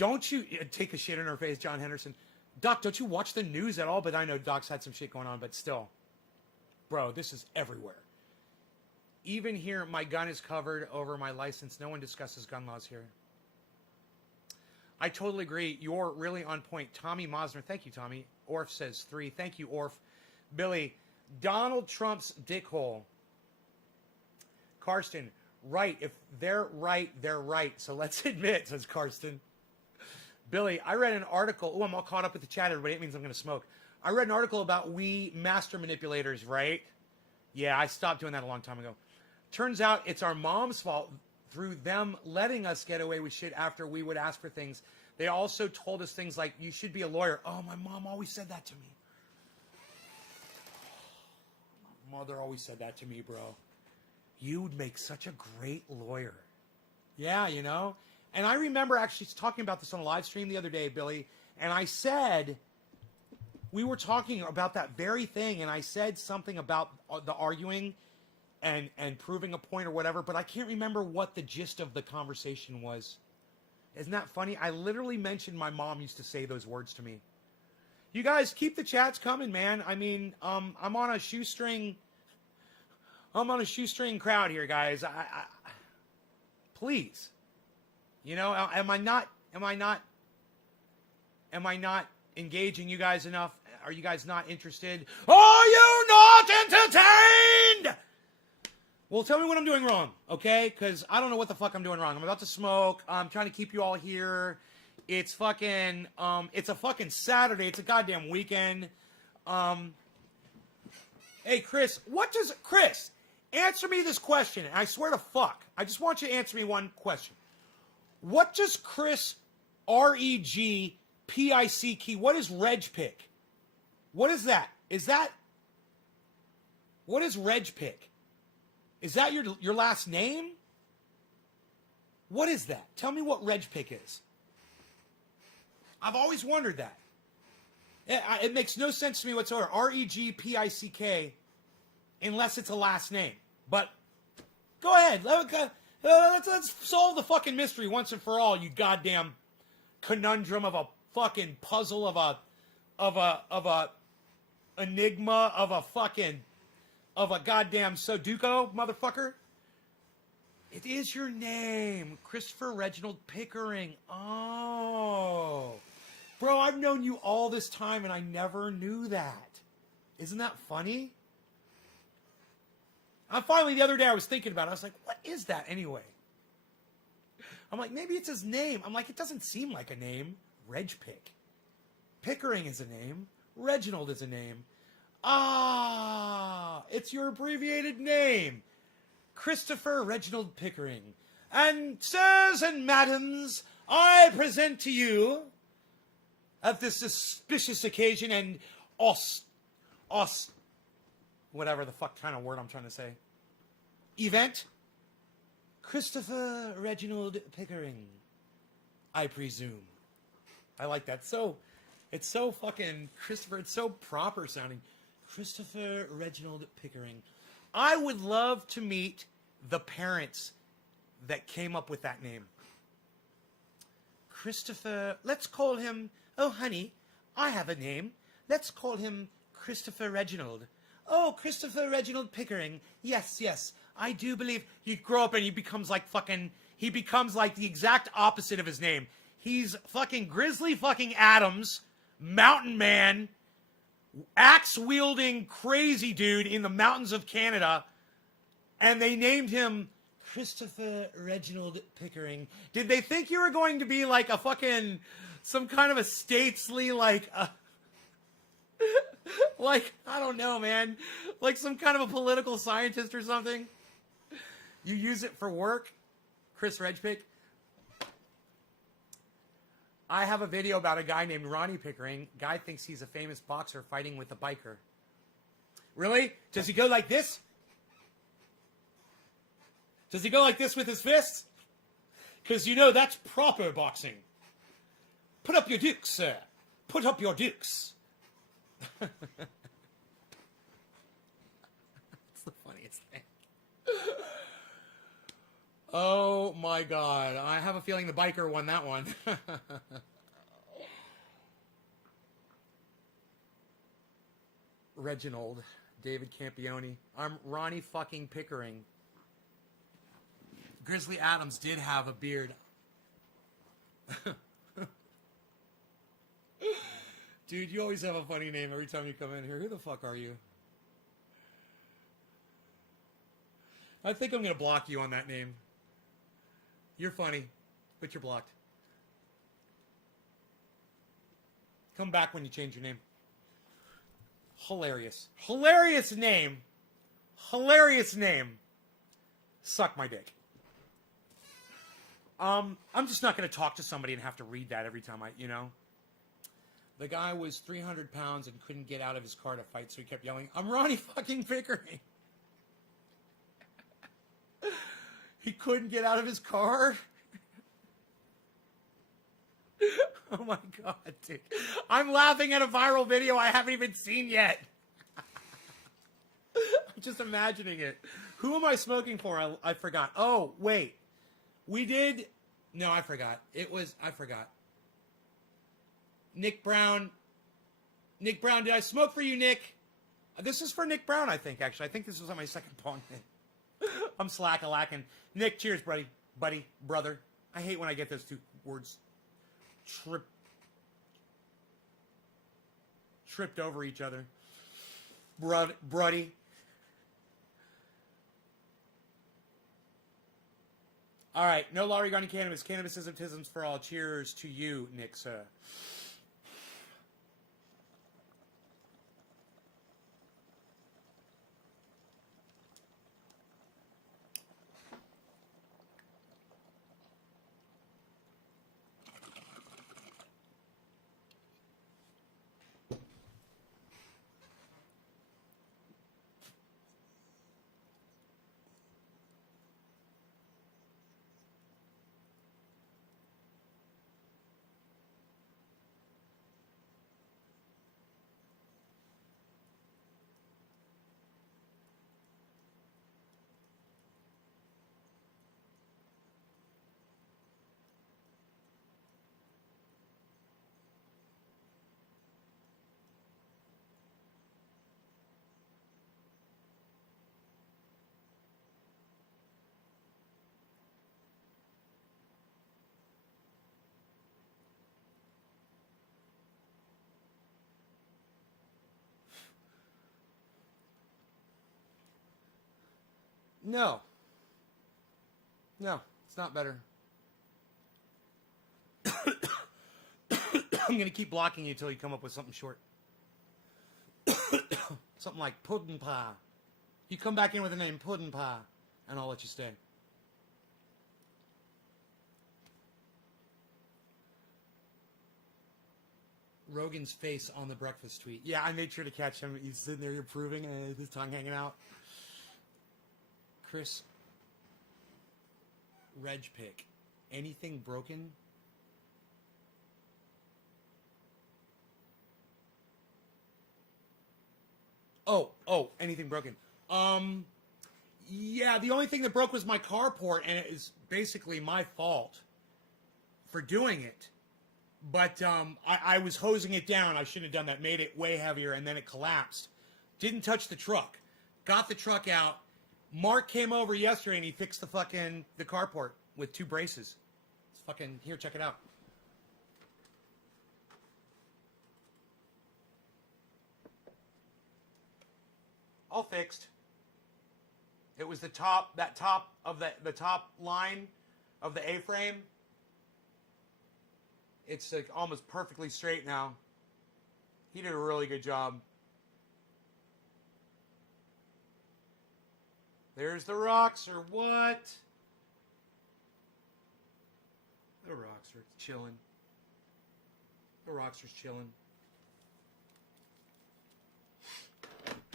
Don't you take a shit in her face, John Henderson. Doc, don't you watch the news at all? But I know Doc's had some shit going on, but still. Bro, this is everywhere. Even here, my gun is covered over my license. No one discusses gun laws here. I totally agree. You're really on point. Tommy Mosner. Thank you, Tommy. Orf says 3. Thank you, Orf. Billy. Donald Trump's dickhole. Karsten. Right. If they're right, they're right. So let's admit, says Karsten. Billy, I read an article. Oh, I'm all caught up with the chat, everybody. It means I'm going to smoke. I read an article about we master manipulators, right? Yeah, I stopped doing that a long time ago. Turns out it's our mom's fault through them letting us get away with shit after we would ask for things. They also told us things like, you should be a lawyer. Oh, my mom always said that to me. My mother always said that to me, bro. You would make such a great lawyer. Yeah, you know? And I remember actually talking about this on a live stream the other day, Billy, and I said, we were talking about that very thing, and I said something about the arguing and proving a point or whatever, but I can't remember what the gist of the conversation was. Isn't that funny? I literally mentioned my mom used to say those words to me. You guys, keep the chats coming, man. I mean, I'm on a shoestring crowd here, guys. Please. You know, am I not engaging you guys enough? Are you guys not interested? Are you not entertained? Well, tell me what I'm doing wrong, okay? Because I don't know what the fuck I'm doing wrong. I'm about to smoke. I'm trying to keep you all here. It's fucking, it's a fucking Saturday. It's a goddamn weekend. Hey, Chris, Chris, answer me this question. And I swear to fuck, I just want you to answer me one question. What does Chris, REGPICK, what is RegPick? What is that? What is RegPick? Is that your last name? What is that? Tell me what RegPick is. I've always wondered that. It makes no sense to me whatsoever. REGPICK, unless it's a last name. But go ahead. Let's solve the fucking mystery once and for all, you goddamn conundrum of a fucking puzzle of a enigma of a goddamn Sudoku, motherfucker. It is your name, Christopher Reginald Pickering. Oh. Bro, I've known you all this time and I never knew that. Isn't that funny? Finally, the other day I was thinking about it. I was like, what is that anyway? I'm like, maybe it's his name. I'm like, it doesn't seem like a name. RegPick. Pickering is a name. Reginald is a name. Ah, it's your abbreviated name. Christopher Reginald Pickering. And sirs and madams, I present to you, at this auspicious occasion and whatever the fuck kind of word I'm trying to say, event, Christopher Reginald Pickering, I presume. I like that. It's so fucking Christopher, it's so proper sounding. Christopher Reginald Pickering. I would love to meet the parents that came up with that name. Christopher, let's call him, oh honey, I have a name. Let's call him Christopher Reginald. Oh, Christopher Reginald Pickering. Yes, yes. I do believe you grow up and he becomes like the exact opposite of his name. He's fucking Grizzly fucking Adams, mountain man, axe-wielding crazy dude in the mountains of Canada, and they named him Christopher Reginald Pickering. Did they think you were going to be like a fucking, some kind of a statesly, like I don't know, man, like some kind of a political scientist or something? You use it for work? Chris RegPick? I have a video about a guy named Ronnie Pickering. Guy thinks he's a famous boxer fighting with a biker. Really? Does he go like this? Does he go like this with his fists? Because you know that's proper boxing. Put up your dukes, sir. Put up your dukes. It's the funniest thing. Oh my god. I have a feeling the biker won that one. Reginald. David Campione. I'm Ronnie fucking Pickering. Grizzly Adams did have a beard. Dude, you always have a funny name every time you come in here. Who the fuck are you? I think I'm going to block you on that name. You're funny, but you're blocked. Come back when you change your name. Hilarious. Hilarious name. Hilarious name. Suck my dick. I'm just not going to talk to somebody and have to read that every time you know. The guy was 300 pounds and couldn't get out of his car to fight, so he kept yelling, I'm Ronnie fucking Pickering. He couldn't get out of his car? Oh my god, dude. I'm laughing at a viral video I haven't even seen yet. I'm just imagining it. Who am I smoking for? I forgot. Oh, wait. We did... No, I forgot. I forgot. Nick Brown. Nick Brown, did I smoke for you, Nick? This is for Nick Brown, I think, actually. I think this was on my second pong hit. I'm slack-a-lacking. Nick, cheers, buddy. Buddy, brother. I hate when I get those two words tripped over each other. Bruddy. All right, no law regarding cannabis. Cannabis isms for all. Cheers to you, Nick, sir. No. No, it's not better. I'm going to keep blocking you until you come up with something short. Something like Puddin' Pie. You come back in with the name Puddin' Pie, and I'll let you stay. Rogan's face on the breakfast tweet. Yeah, I made sure to catch him. He's sitting there approving, and his tongue hanging out. Chris, Reg pick. Anything broken? Oh, anything broken? Yeah, the only thing that broke was my carport, and it is basically my fault for doing it. But I was hosing it down. I shouldn't have done that. Made it way heavier, and then it collapsed. Didn't touch the truck. Got the truck out. Mark came over yesterday and he fixed the carport with 2 braces. It's fucking, here, check it out. All fixed. It was the top of the top line of the A-frame. It's like almost perfectly straight now. He did a really good job. There's the rocks, or what? The rocks are chilling. The rocks are chilling.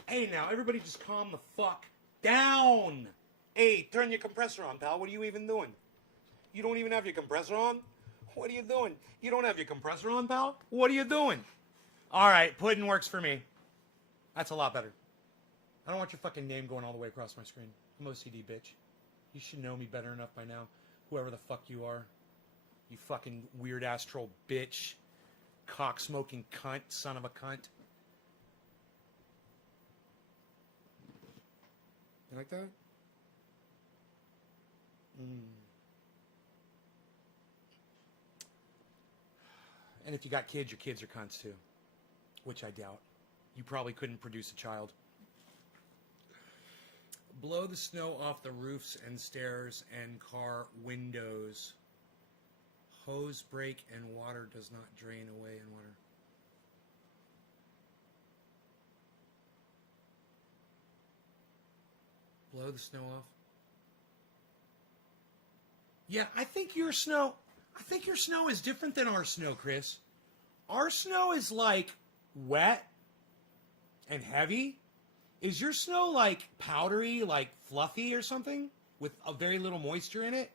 Hey, now, everybody just calm the fuck down. Hey, turn your compressor on, pal. What are you even doing? You don't even have your compressor on? What are you doing? You don't have your compressor on, pal? What are you doing? All right, pudding works for me. That's a lot better. I don't want your fucking name going all the way across my screen. I'm OCD, bitch. You should know me better enough by now. Whoever the fuck you are. You fucking weird ass troll bitch. Cock-smoking cunt. Son of a cunt. You like that? And if you got kids, your kids are cunts too. Which I doubt. You probably couldn't produce a child. Blow the snow off the roofs and stairs and car windows. Hose break and water does not drain away in water. Blow the snow off. Yeah, I think your snow is different than our snow, Chris. Our snow is like wet and heavy. Is your snow like powdery, like fluffy or something with a very little moisture in it?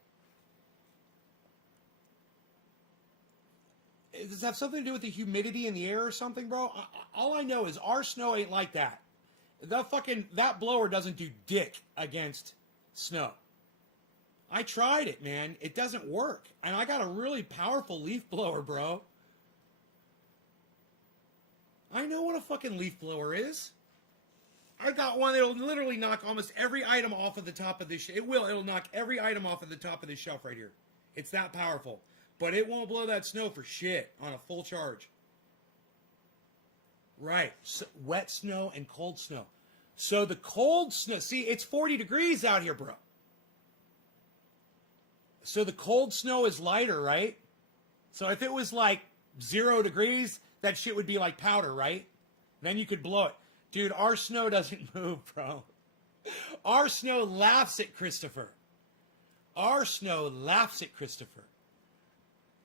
Does it have something to do with the humidity in the air or something, bro? All I know is our snow ain't like that. That blower doesn't do dick against snow. I tried it, man. It doesn't work. And I got a really powerful leaf blower, bro. I know what a fucking leaf blower is. I got one that'll literally knock almost every item off of the top of this. It'll knock every item off of the top of this shelf right here. It's that powerful. But it won't blow that snow for shit on a full charge. Right. So, wet snow and cold snow. So the cold snow, see, it's 40 degrees out here, bro. So the cold snow is lighter, right? So if it was like 0 degrees, that shit would be like powder, right? Then you could blow it. Dude, our snow doesn't move, bro. Our snow laughs at Christopher. Our snow laughs at Christopher.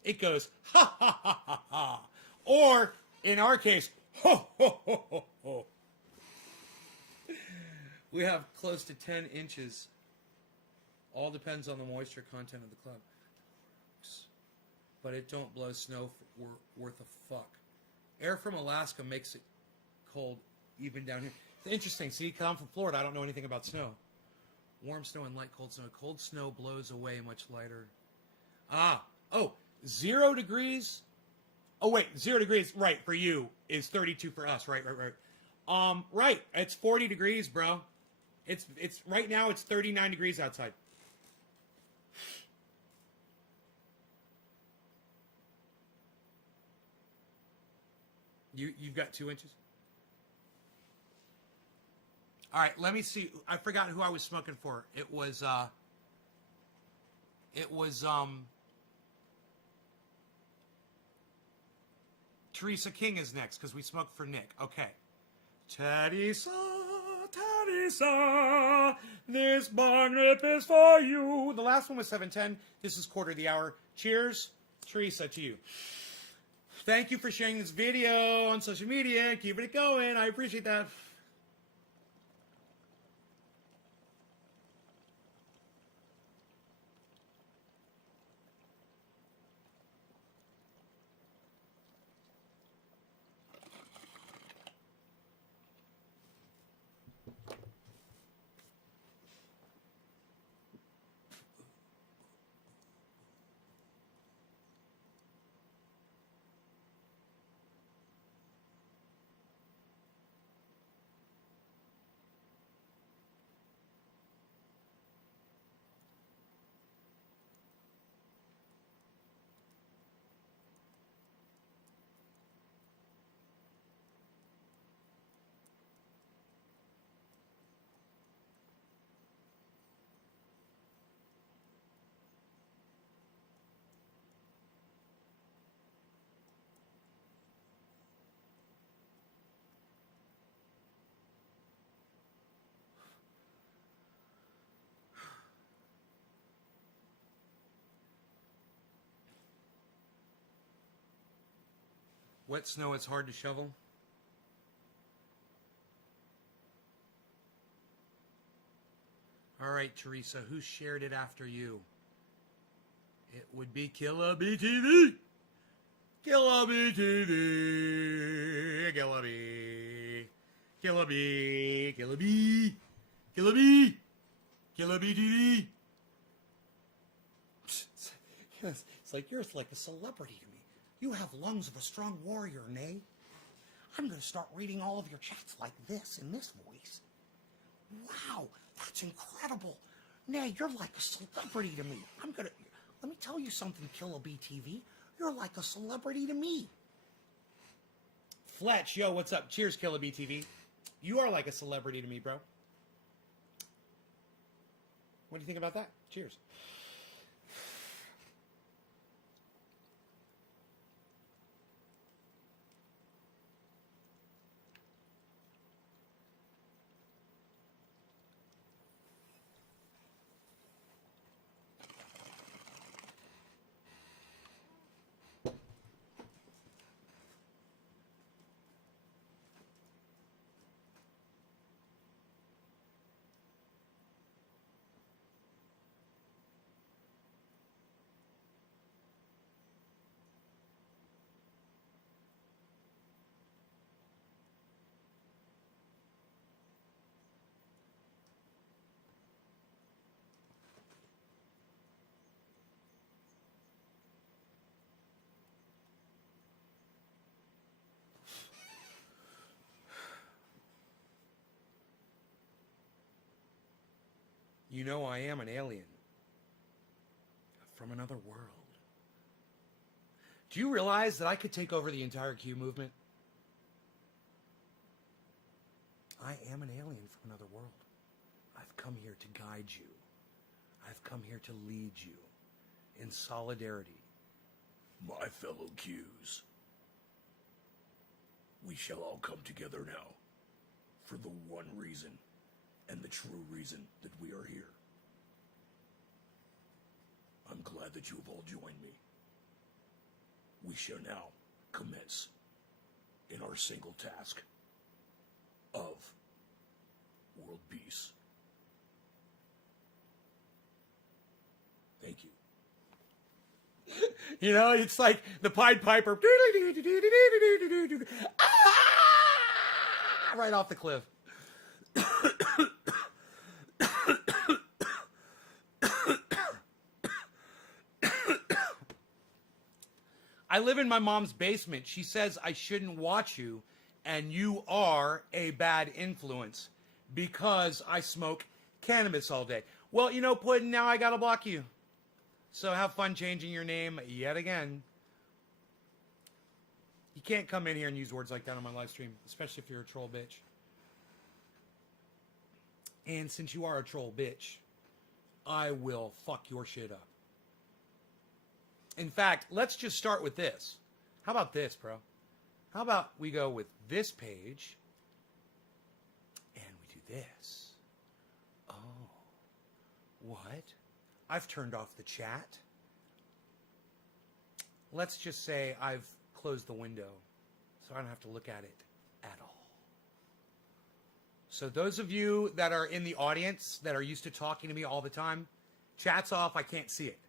It goes, ha, ha, ha, ha, ha. Or, in our case, ho, ho, ho, ho, ho. We have close to 10 inches. All depends on the moisture content of the club. But it don't blow snow worth a fuck. Air from Alaska makes it cold even down here. It's interesting. See, because I'm from Florida, I don't know anything about snow. Warm snow and light cold snow. Cold snow blows away much lighter. 0 degrees. Oh, wait, 0 degrees, right, for you is 32 for us. Right. Right, it's 40 degrees, bro. It's right now it's 39 degrees outside. You've got 2 inches? All right, let me see. I forgot who I was smoking for. It was Teresa King is next because we smoked for Nick. Okay. Teresa, this bong rip is for you. The last one was 7:10. This is quarter of the hour. Cheers, Teresa, to you. Thank you for sharing this video on social media. Keep it going. I appreciate that. Wet snow, it's hard to shovel. All right, Teresa, who shared it after you? It would be Killa BTV. Killa BTV. Killa B. Killa B. Killa B. Killa B. Killa BTV. It's like, you're like a celebrity to me. You have lungs of a strong warrior, Nay. I'm going to start reading all of your chats like this, in this voice. Wow, that's incredible. Nay, you're like a celebrity to me. Let me tell you something, Killa BTV. You're like a celebrity to me. Fletch, yo, what's up? Cheers, Killa BTV. You are like a celebrity to me, bro. What do you think about that? Cheers. You know I am an alien from another world. Do you realize that I could take over the entire Q movement? I am an alien from another world. I've come here to guide you. I've come here to lead you in solidarity. My fellow Qs, we shall all come together now for the one reason and the true reason that we are here. I'm glad that you have all joined me. We shall now commence in our single task of world peace. Thank you. You know, it's like the Pied Piper. Right off the cliff. I live in my mom's basement. She says I shouldn't watch you, and you are a bad influence because I smoke cannabis all day. Well, you know, Puddin', now I gotta block you. So have fun changing your name yet again. You can't come in here and use words like that on my live stream, especially if you're a troll bitch. And since you are a troll bitch, I will fuck your shit up. In fact, let's just start with this. How about this, bro? How about we go with this page and we do this? Oh, what? I've turned off the chat. Let's just say I've closed the window so I don't have to look at it at all. So those of you that are in the audience that are used to talking to me all the time, chat's off, I can't see it.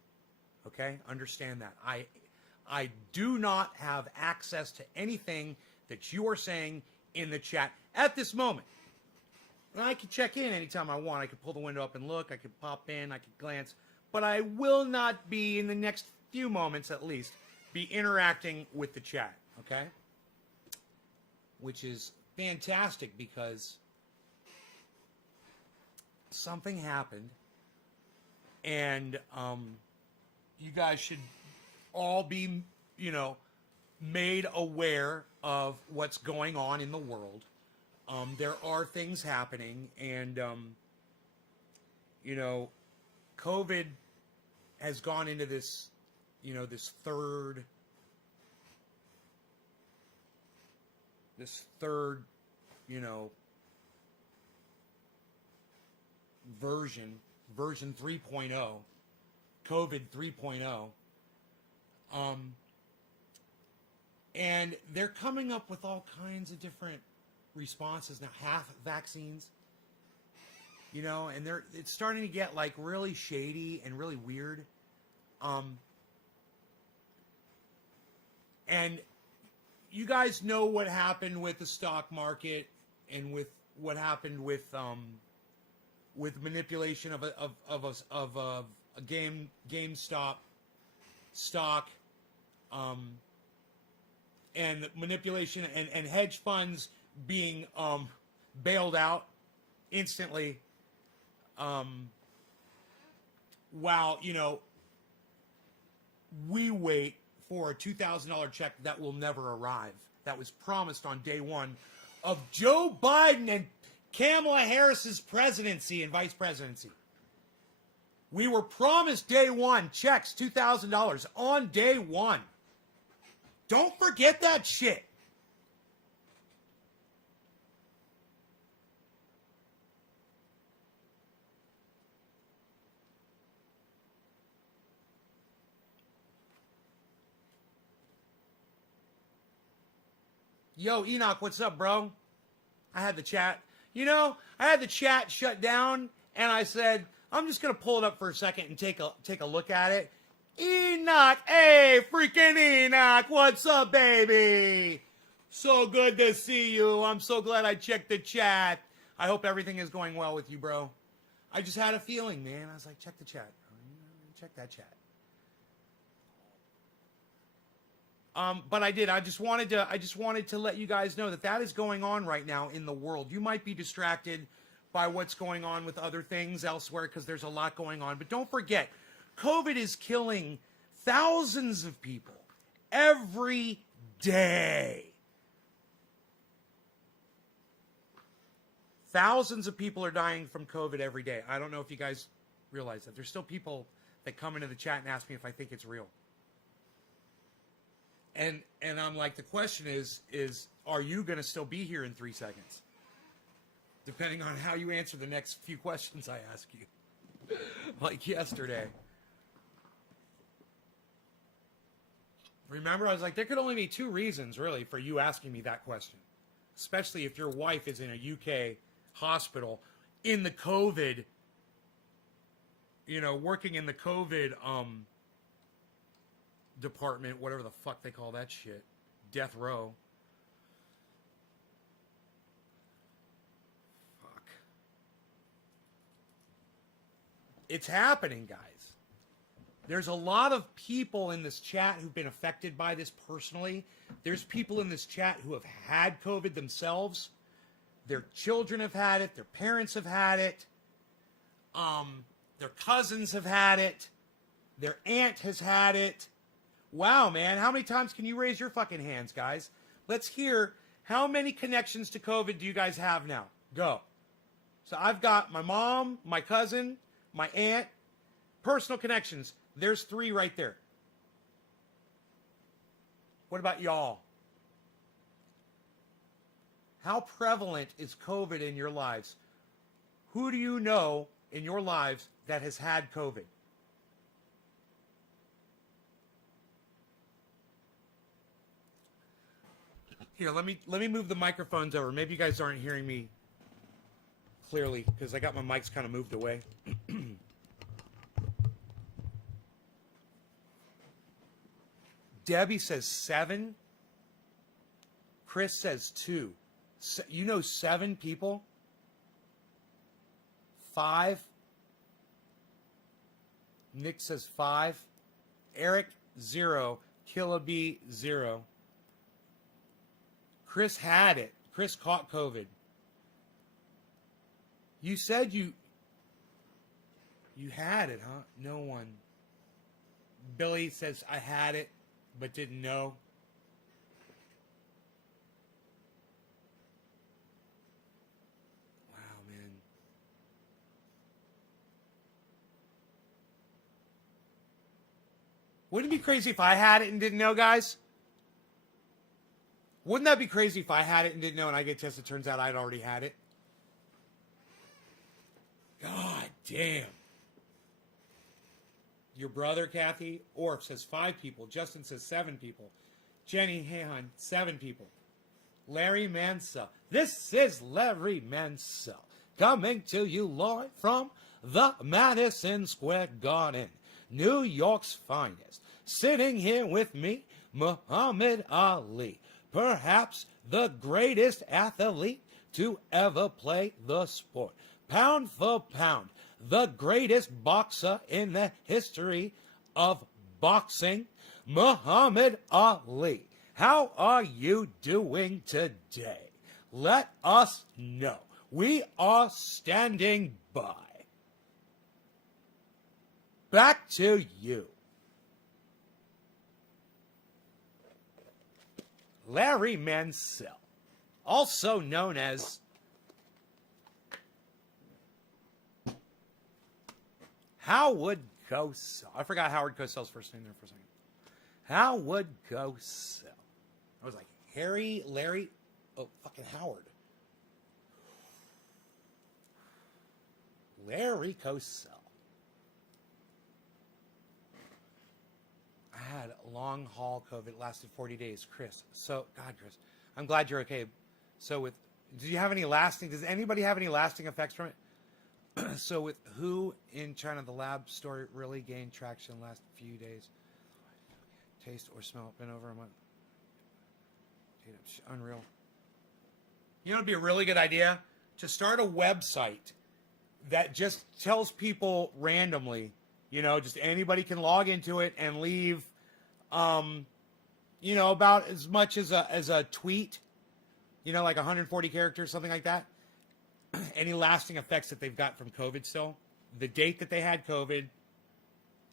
Okay? Understand that. I do not have access to anything that you are saying in the chat at this moment. And I can check in anytime I want. I could pull the window up and look. I could pop in. I could glance. But I will not be, in the next few moments at least, be interacting with the chat. Okay? Which is fantastic because something happened. And you guys should all be, you know, made aware of what's going on in the world. There are things happening, and, you know, COVID has gone into this, you know, this third, you know, version 3.0, COVID 3.0. And they're coming up with all kinds of different responses now, half vaccines, you know, and it's starting to get like really shady and really weird. And you guys know what happened with the stock market and with what happened with manipulation of a GameStop stock, and manipulation and hedge funds being bailed out instantly, while, you know, we wait for a $2,000 check that will never arrive, that was promised on day one of Joe Biden and Kamala Harris's presidency and vice presidency. We were promised day one checks, $2,000 on day one. Don't forget that shit. Yo, Enoch, what's up, bro? I had the chat. You know, I had the chat shut down, and I said, I'm just going to pull it up for a second and take a look at it. Enoch, hey, freaking Enoch, what's up, baby? So good to see you. I'm so glad I checked the chat. I hope everything is going well with you, bro. I just had a feeling, man. I was like, check the chat. Check that chat. But I did. I just wanted to let you guys know that is going on right now in the world. You might be distracted by what's going on with other things elsewhere because there's a lot going on. But don't forget, COVID is killing thousands of people every day. Thousands of people are dying from COVID every day. I don't know if you guys realize that. There's still people that come into the chat and ask me if I think it's real. And I'm like, the question is are you going to still be here in 3 seconds? Depending on how you answer the next few questions I ask you. Like yesterday. Remember, I was like, there could only be 2 reasons, really, for you asking me that question. Especially if your wife is in a UK hospital in the COVID, you know, working in the COVID department, whatever the fuck they call that shit. Death row. Fuck. It's happening, guys. There's a lot of people in this chat who've been affected by this personally. There's people in this chat who have had COVID themselves. Their children have had it. Their parents have had it. Their cousins have had it. Their aunt has had it. Wow, man. How many times can you raise your fucking hands, guys? Let's hear, how many connections to COVID do you guys have now? Go. So I've got my mom, my cousin, my aunt, personal connections. There's 3 right there. What about y'all? How prevalent is COVID in your lives? Who do you know in your lives that has had COVID? Here, let me move the microphones over. Maybe you guys aren't hearing me clearly because I got my mics kind of moved away. Debbie says 7. Chris says 2. You know 7 people? 5. Nick says 5. Eric 0. Killaby 0. Chris had it. Chris caught COVID. You said you had it, huh? No one. Billy says, I had it, but didn't know. Wow, man. Wouldn't it be crazy if I had it and didn't know, guys? Wouldn't that be crazy if I had it and didn't know and I get tested, turns out I'd already had it? God damn. Your brother, Kathy, Orf says 5 people. Justin says 7 people. Jenny Hahan, 7 people. Larry Mansell. This is Larry Mansell coming to you live from the Madison Square Garden, New York's finest. Sitting here with me, Muhammad Ali. Perhaps the greatest athlete to ever play the sport. Pound for pound, the greatest boxer in the history of boxing, Muhammad Ali. How are you doing today? Let us know. We are standing by. Back to you. Larry Mansell, also known as Howard Cosell. I forgot Howard Cosell's first name there for a second. Howard Cosell. I was like, Harry, Larry, oh, fucking Howard. Larry Cosell. I had long haul COVID, lasted 40 days. Chris, so, God, Chris, I'm glad you're okay. So do you have any does anybody have any lasting effects from it? So with who in China, the lab story really gained traction the last few days. Taste or smell, been over a month. Unreal. You know, it'd be a really good idea to start a website that just tells people randomly, you know, just anybody can log into it and leave, you know, about as much as a tweet, you know, like 140 characters, something like that. Any lasting effects that they've got from COVID still, the date that they had COVID,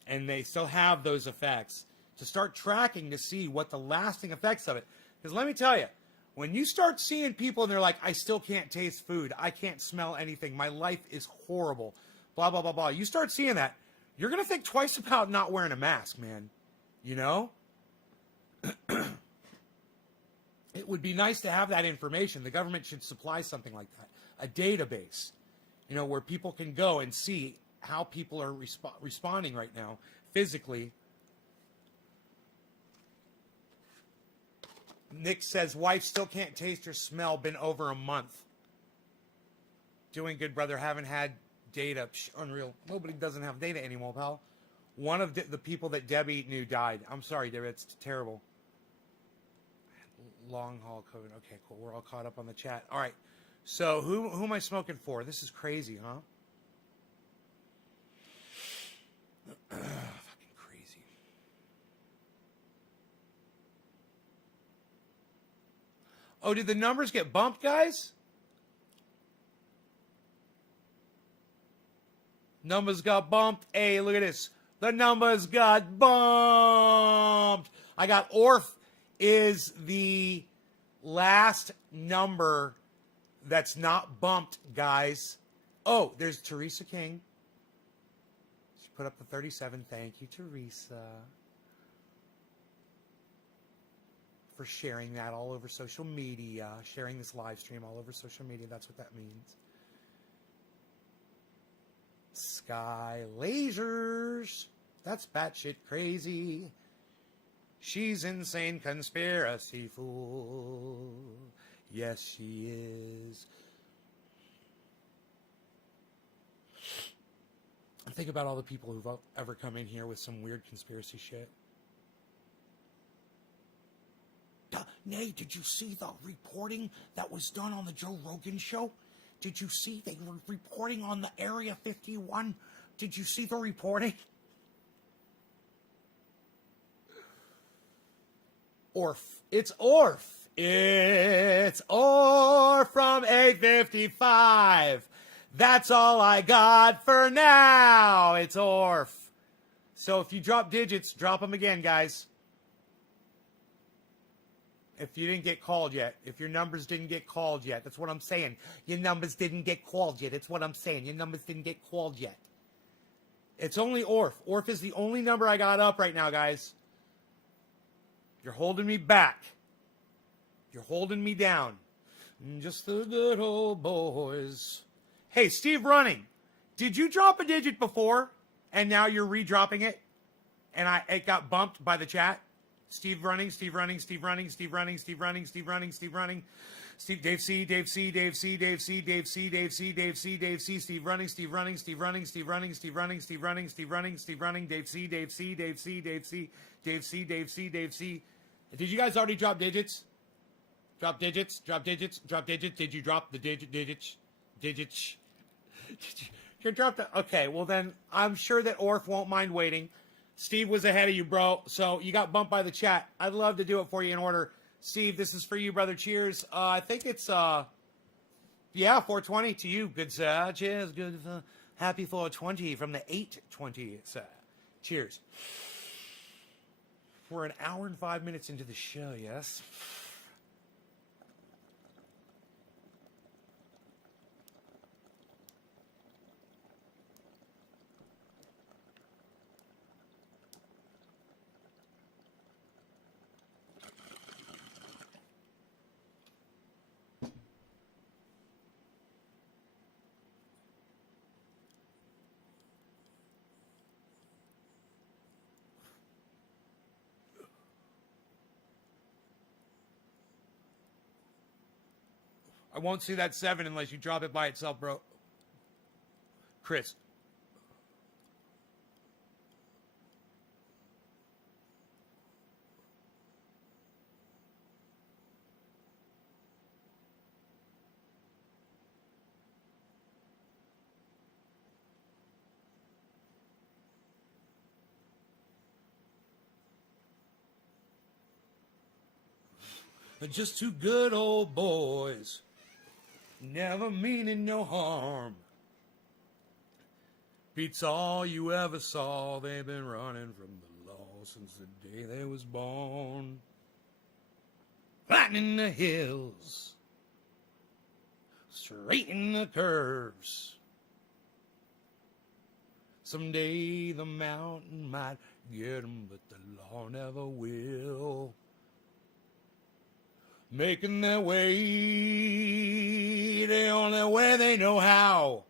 and they still have those effects, to start tracking to see what the lasting effects of it. Because let me tell you, when you start seeing people and they're like, I still can't taste food, I can't smell anything, my life is horrible, blah, blah, blah, blah. You start seeing that, you're going to think twice about not wearing a mask, man. You know? It would be nice to have that information. The government should supply something like that. A database, you know, where people can go and see how people are responding right now physically. Nick says, wife still can't taste or smell, been over a month. Doing good, brother. Haven't had data. Psh, unreal. Nobody doesn't have data anymore, pal. One of the people that Debbie knew died. I'm sorry, Debbie. It's terrible. Long haul COVID. Okay, cool. We're all caught up on the chat. All right. So who am I smoking for? This is crazy, huh? Fucking crazy. Oh, did the numbers get bumped, guys? Numbers got bumped. Hey, look at this. The numbers got bumped. I got Orf is the last number that's not bumped, guys. Oh, there's Teresa King. She put up the 37. Thank you, Teresa, for sharing that all over social media. Sharing this live stream all over social media. That's what that means. Sky Lasers. That's batshit crazy. She's insane conspiracy fool. Yes, she is. Think about all the people who've ever come in here with some weird conspiracy shit. Nate, did you see the reporting that was done on the Joe Rogan show? Did you see they were reporting on the Area 51? Did you see the reporting? Orf. It's Orf. It's Orf from 855. That's all I got for now. It's Orf. So if you drop digits, drop them again, guys. If you didn't get called yet. If your numbers didn't get called yet. That's what I'm saying. Your numbers didn't get called yet. That's what I'm saying. Your numbers didn't get called yet. It's only Orf. Orf is the only number I got up right now, guys. You're holding me back. You're holding me down. Just the good old boys. Hey, Steve Running. Did you drop a digit before and now you're redropping it? And it got bumped by the chat? Steve Running, Steve Running, Steve Running, Steve Running, Steve Running, Steve Running, Steve Running. Steve, Dave C, Dave C, Dave C, Dave C, Dave C, Dave C, Dave C, Dave C, Steve Running, Steve Running, Steve Running, Steve Running, Steve Running, Steve Running, Steve Running, Steve Running, Dave C, Dave C, Dave C, Dave C, Dave C, Dave C, Dave C. Did you guys already drop digits? Drop digits, drop digits, drop digits. Did you drop the digits? You dropped the, okay, well then I'm sure that Orf won't mind waiting. Steve was ahead of you, bro. So you got bumped by the chat. I'd love to do it for you in order. Steve, this is for you, brother. Cheers. I think it's, yeah, 420 to you. Good, sir. Cheers. Good. Happy 420 from the 820, sir. Cheers. We're an hour and 5 minutes into the show, yes? I won't see that 7 unless you drop it by itself, bro. Chris. Just two good old boys, never meaning no harm. Beats all you ever saw. They've been running from the law since the day they was born. Flattening the hills, straightening the curves. Someday the mountain might get 'em, but the law never will. Making their way the only way they know how.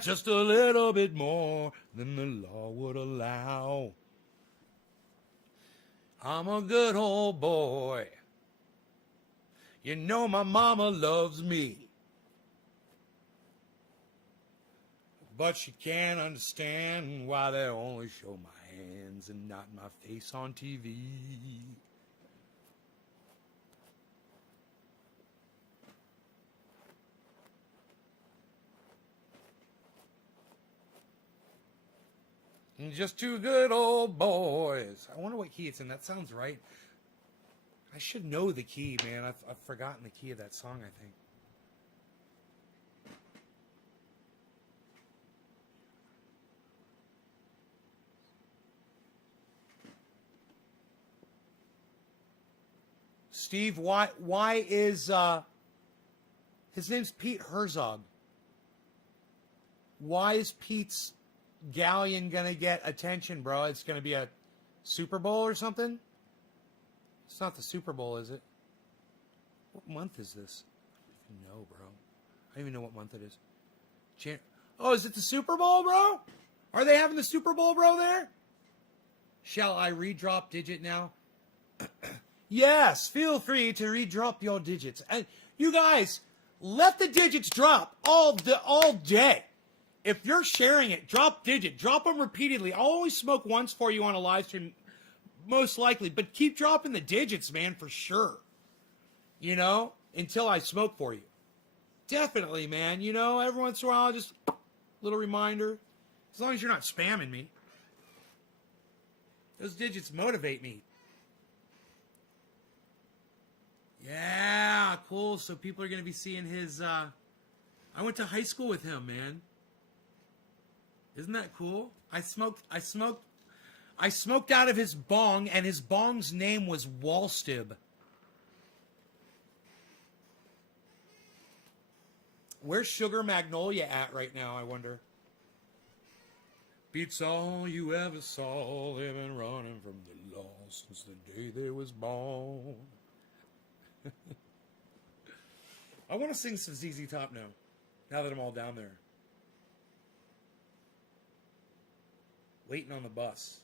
Just a little bit more than the law would allow. I'm a good old boy. You know my mama loves me. But she can't understand why they only show my hands and not my face on TV. And just two good old boys. I wonder what key it's in. That sounds right. I should know the key, man. I've forgotten the key of that song, I think. Steve, why is his name's Pete Herzog? Why is Pete's galleon gonna get attention, bro? It's gonna be a Super Bowl or something? It's not the Super Bowl, is it? What month is this? I don't even know, bro. I don't even know what month it is. Oh, is it the Super Bowl, bro? Are they having the Super Bowl, bro, there? Shall I redrop digit now? Yes, feel free to redrop your digits. And you guys, let the digits drop all day. If you're sharing it, drop digit. Drop them repeatedly. I'll always smoke once for you on a live stream, most likely. But keep dropping the digits, man, for sure. You know, until I smoke for you. Definitely, man. You know, every once in a while, just a little reminder. As long as you're not spamming me. Those digits motivate me. Yeah, cool. So people are going to be seeing his, I went to high school with him, man. Isn't that cool? I smoked out of his bong, and his bong's name was Wallstib. Where's Sugar Magnolia at right now, I wonder? Beats all you ever saw. They've been running from the law since the day they was born. I want to sing some ZZ Top now that I'm all down there. Waiting on the bus.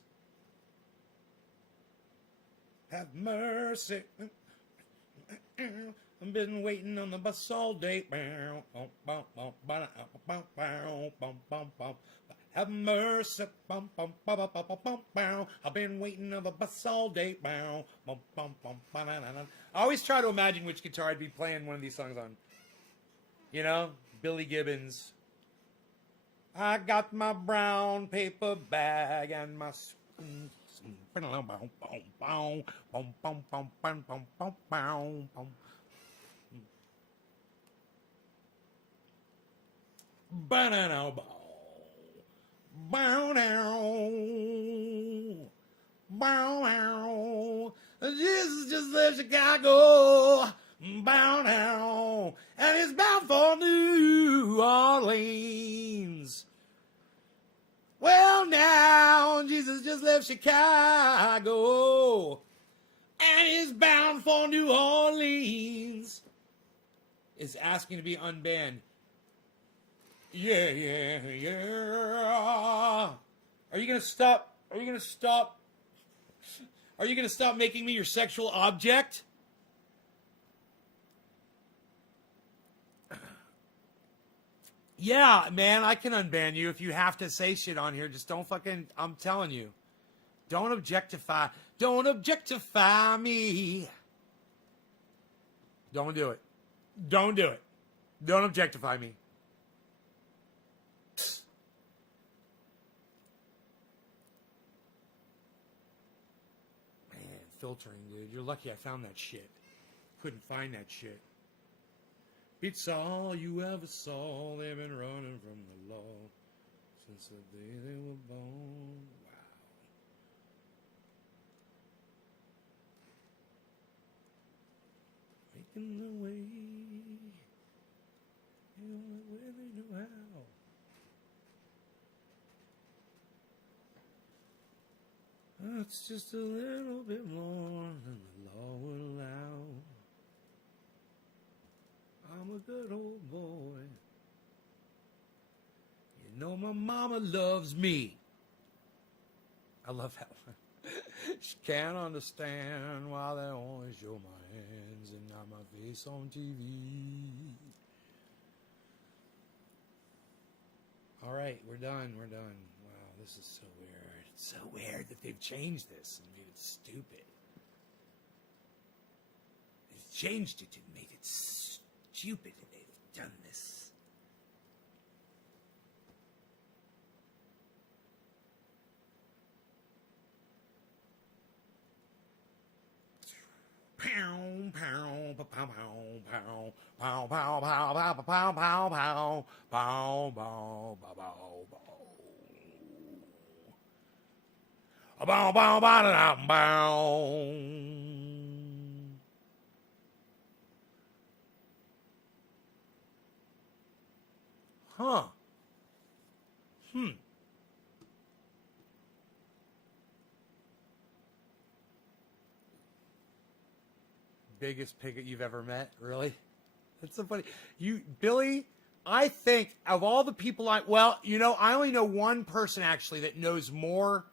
Have mercy. I've been waiting on the bus all day. Have mercy. I've been waiting on the bus all day. I always try to imagine which guitar I'd be playing one of these songs on. You know, Billy Gibbons, I got my brown paper bag and my banana ball. Bow down. Bow down. Jesus just left Chicago. Bow down. And it's bound for New Orleans. Well, now, Jesus just left Chicago. And is bound for New Orleans. Is asking to be unbanned. Yeah, yeah, yeah. Are you gonna stop? Are you gonna stop? Are you gonna stop making me your sexual object? Yeah, man, I can unban you if you have to say shit on here. Just don't fucking, I'm telling you. Don't objectify me. Don't do it. Don't do it. Don't objectify me. Man, filtering, dude. You're lucky I found that shit. Couldn't find that shit. It's all you ever saw. They've been running from the law since the day they were born. Wow. Making the way. The only way they know how. It's just a little bit more than the law will allow. I'm a good old boy. You know my mama loves me. I love that one. She can't understand why they only show my hands and not my face on TV. All right, we're done. We're done. Wow, this is so weird. It's so weird that they've changed this and made it stupid. They've changed it and made it stupid that they've done this. Pow, pow, pow, pow, pow, pow, pow, pow, pow, pow, pow, pow, pow, pow, pow, pow, pow. Bow, bow, bow, da, bow. Huh. Biggest pig you've ever met? Really? That's so funny. Billy, I think of all the people I only know one person actually that knows more,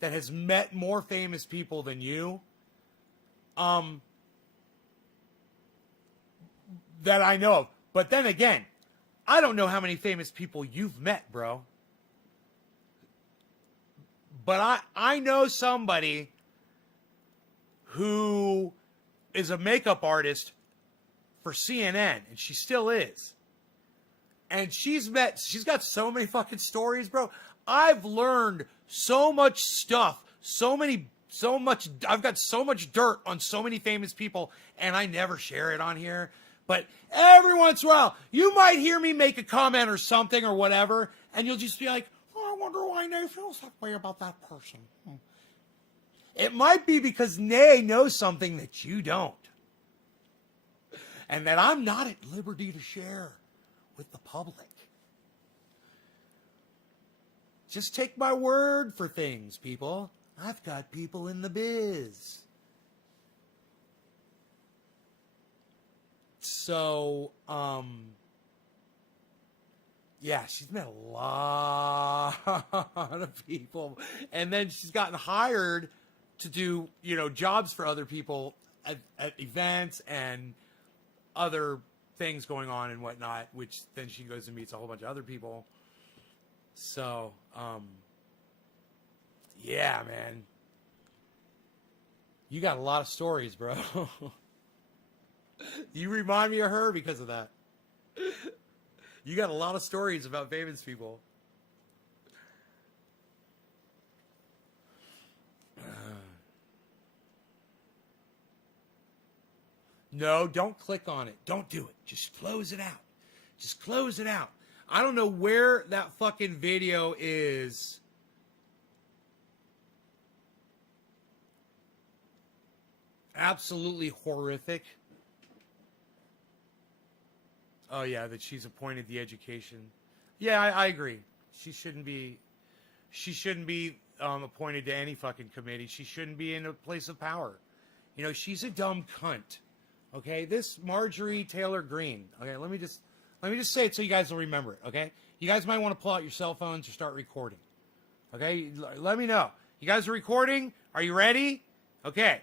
that has met more famous people than you. That I know of. But then again, I don't know how many famous people you've met, bro. But I know somebody who is a makeup artist for CNN, and she still is. And she's got so many fucking stories, bro. I've learned so much stuff, I've got so much dirt on so many famous people, and I never share it on here. But every once in a while, you might hear me make a comment or something or whatever, and you'll just be like, oh, I wonder why Nay feels that way about that person. It might be because Nay knows something that you don't. And that I'm not at liberty to share with the public. Just take my word for things, people. I've got people in the biz. So, yeah, she's met a lot of people. And then she's gotten hired to do, jobs for other people at events and other things going on and whatnot, which then she goes and meets a whole bunch of other people. So, yeah, man. You got a lot of stories, bro. You remind me of her because of that. You got a lot of stories about famous people. No, don't click on it. Don't do it. Just close it out. Just close it out. I don't know where that fucking video is. Absolutely horrific. Oh, yeah, that she's appointed the education. Yeah, I agree. She shouldn't be appointed to any fucking committee. She shouldn't be in a place of power. You know, she's a dumb cunt. Okay, this Marjorie Taylor Greene. Okay, let me just say it so you guys will remember it. Okay, you guys might want to pull out your cell phones or start recording. Okay, let me know. You guys are recording? Are you ready? Okay,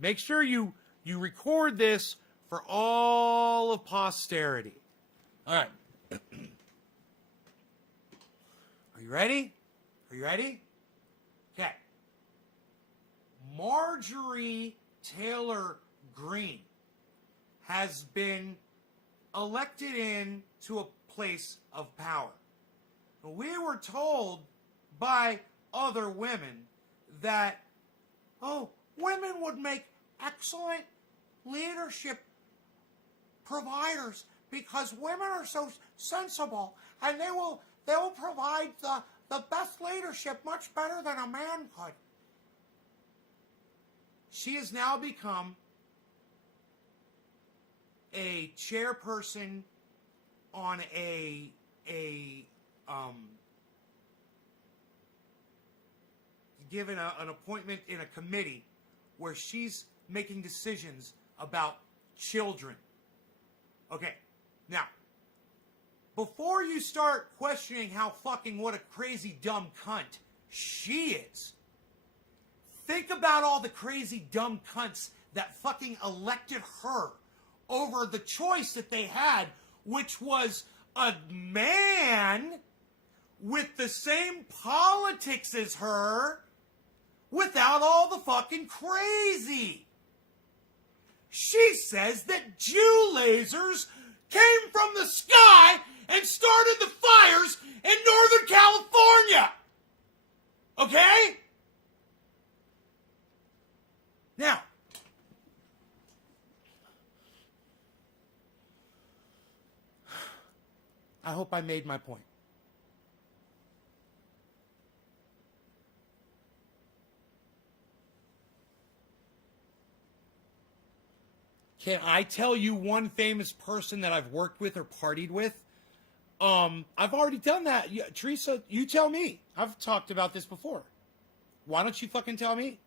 make sure you record this for all of posterity. All right. Are you ready? Are you ready? Okay. Marjorie Taylor Greene has been elected into a place of power. We were told by other women that, oh, women would make excellent leadership providers because women are so sensible and they will provide the best leadership much better than a man could. She has now become a chairperson on given an appointment in a committee where she's making decisions about children. Okay, now, before you start questioning how fucking what a crazy dumb cunt she is, think about all the crazy dumb cunts that fucking elected her over the choice that they had, which was a man with the same politics as her without all the fucking crazy. She says that Jew lasers came from the sky and started the fires in Northern California. Okay? Now, I hope I made my point. Can I tell you one famous person that I've worked with or partied with? I've already done that. Teresa, you tell me. I've talked about this before. Why don't you fucking tell me?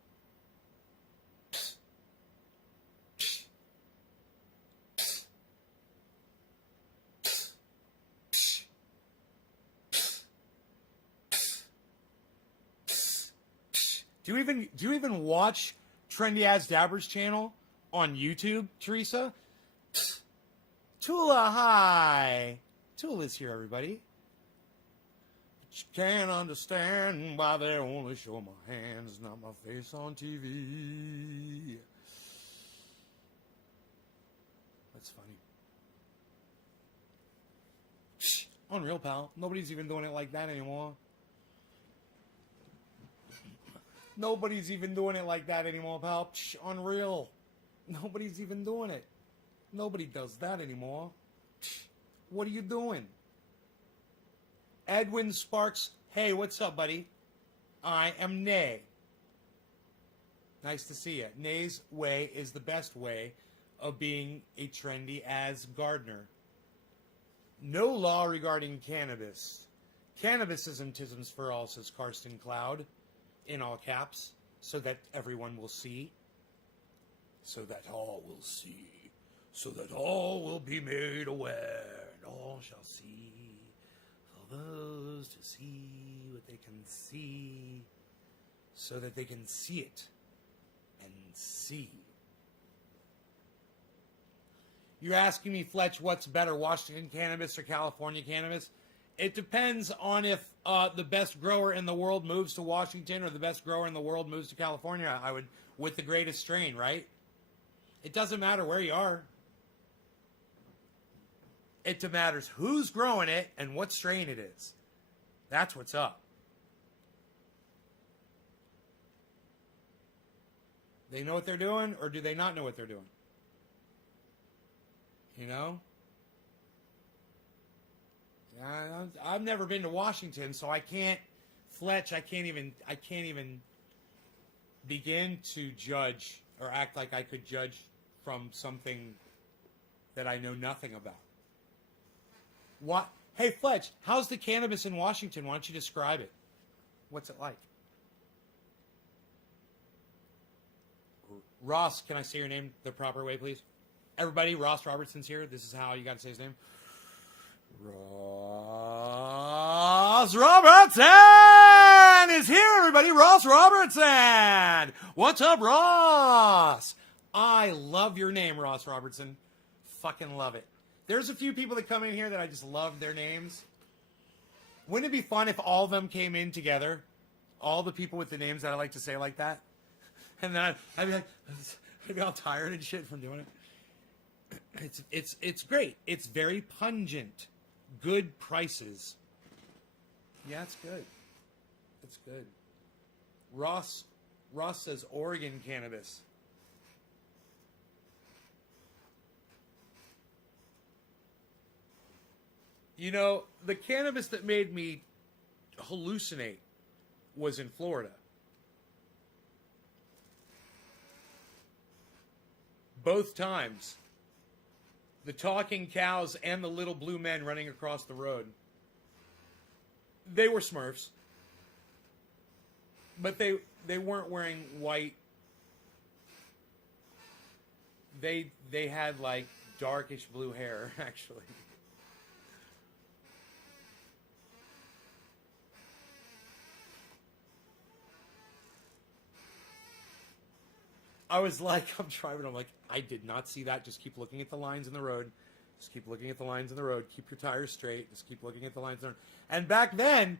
Do you even watch Trendy As Dabber's channel on YouTube, Teresa? Tula, hi. Tula's here, everybody. But you can't understand why they only show my hands, not my face on TV. That's funny. Unreal, pal. Nobody's even doing it like that anymore. Nobody's even doing it like that anymore, pal. Unreal. Nobody's even doing it. Nobody does that anymore. What are you doing? Edwin Sparks. Hey, what's up, buddy? I am Nay. Nice to see you. Nay's way is the best way of being a trendy as gardener. No law regarding cannabis. Cannabisism for all, says Karsten Cloud, in all caps, so that everyone will see. So that all will see. So that all will be made aware, and all shall see. For those to see what they can see, so that they can see it and see. You're asking me, Fletch, what's better, Washington cannabis or California cannabis? It depends on if the best grower in the world moves to Washington or the best grower in the world moves to California. I would, with the greatest strain, right? It doesn't matter where you are. It matters who's growing it and what strain it is. That's what's up. They know what they're doing, or do they not know what they're doing? You know? I've never been to Washington, so I can't, Fletch, I can't even begin to judge or act like I could judge from something that I know nothing about. What? Hey, Fletch, how's the cannabis in Washington? Why don't you describe it? What's it like? Ross, can I say your name the proper way, please? Everybody, Ross Robertson's here. This is how you got to say his name. Ross Robertson is here, everybody. Ross Robertson. What's up, Ross? I love your name, Ross Robertson. Fucking love it. There's a few people that come in here that I just love their names. Wouldn't it be fun if all of them came in together? All the people with the names that I like to say like that? And then I'd be like, I'd be all tired and shit from doing it. It's great. It's very pungent. Good prices. Yeah, it's good. It's good. Ross says Oregon cannabis. You know, the cannabis that made me hallucinate was in Florida. Both times. The talking cows and the little blue men running across the road. They were Smurfs. But they weren't wearing white. They had like darkish blue hair, actually. I was like, I'm driving, I'm like, I did not see that. Just keep looking at the lines in the road. Just keep looking at the lines in the road. Keep your tires straight. Just keep looking at the lines in the road. And back then,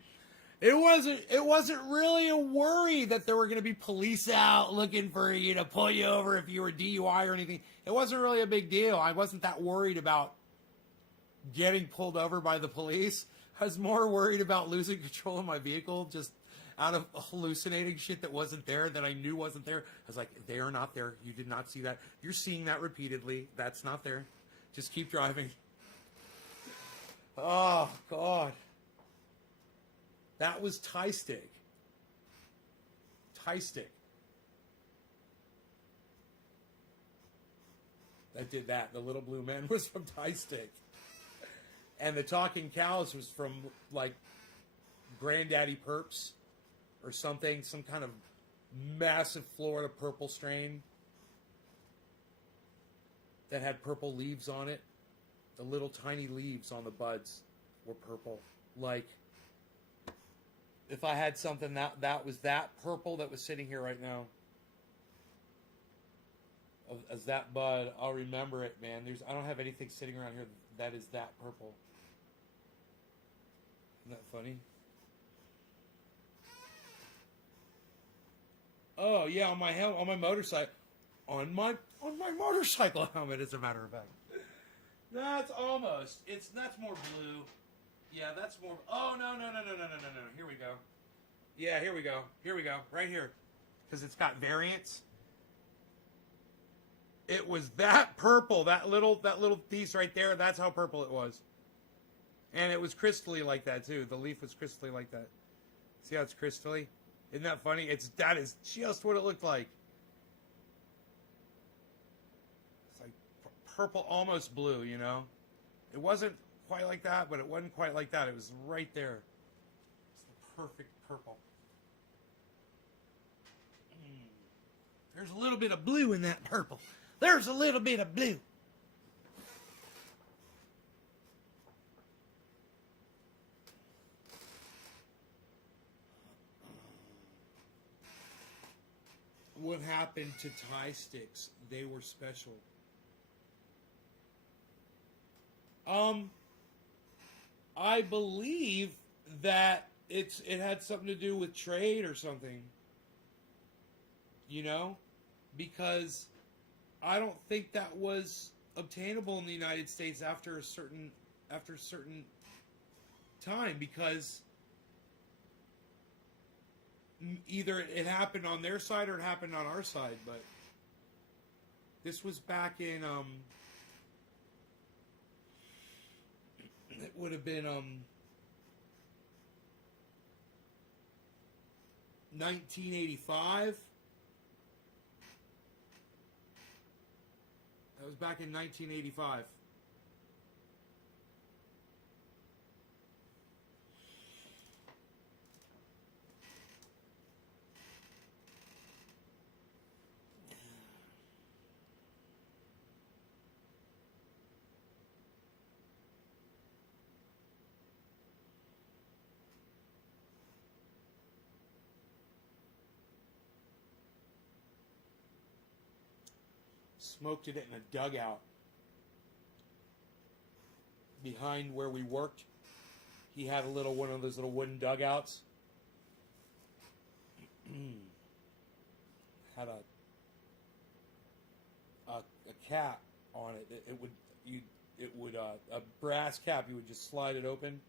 it wasn't really a worry that there were going to be police out looking for you to pull you over if you were DUI or anything. It wasn't really a big deal. I wasn't that worried about getting pulled over by the police. I was more worried about losing control of my vehicle, just out of hallucinating shit that wasn't there, that I knew wasn't there. I was like, they are not there. You did not see that. You're seeing that repeatedly. That's not there. Just keep driving. Oh, God. That was Thai Stick. Thai Stick. That did that. The Little Blue Men was from Thai Stick. And the Talking Cows was from, like, Granddaddy Perps. Or something, some kind of massive Florida purple strain that had purple leaves on it. The little tiny leaves on the buds were purple. Like, if I had something that was that purple that was sitting here right now, as that bud, I'll remember it, man. I don't have anything sitting around here that is that purple. Isn't that funny? Oh yeah, on my motorcycle, on my motorcycle helmet, as a matter of fact. That's almost. That's more blue. Yeah, that's more. Oh no. Here we go. Yeah, here we go. Right here, because it's got variants. It was that purple, that little piece right there. That's how purple it was, and it was crystally like that too. The leaf was crystally like that. See how it's crystally? Isn't that funny? That is just what it looked like. It's like purple, almost blue, you know? It wasn't quite like that, but it wasn't quite like that. It was right there. It's the perfect purple. There's a little bit of blue in that purple. There's a little bit of blue. What happened to Thai Sticks? They were special. I believe that it had something to do with trade or something. You know? Because I don't think that was obtainable in the United States after a certain time, because either it happened on their side or it happened on our side. But this was back in would have been 1985. That was back in 1985. Smoked it in a dugout behind where we worked. He had one of those little wooden dugouts. Had a cap on it. It would a brass cap. You would just slide it open,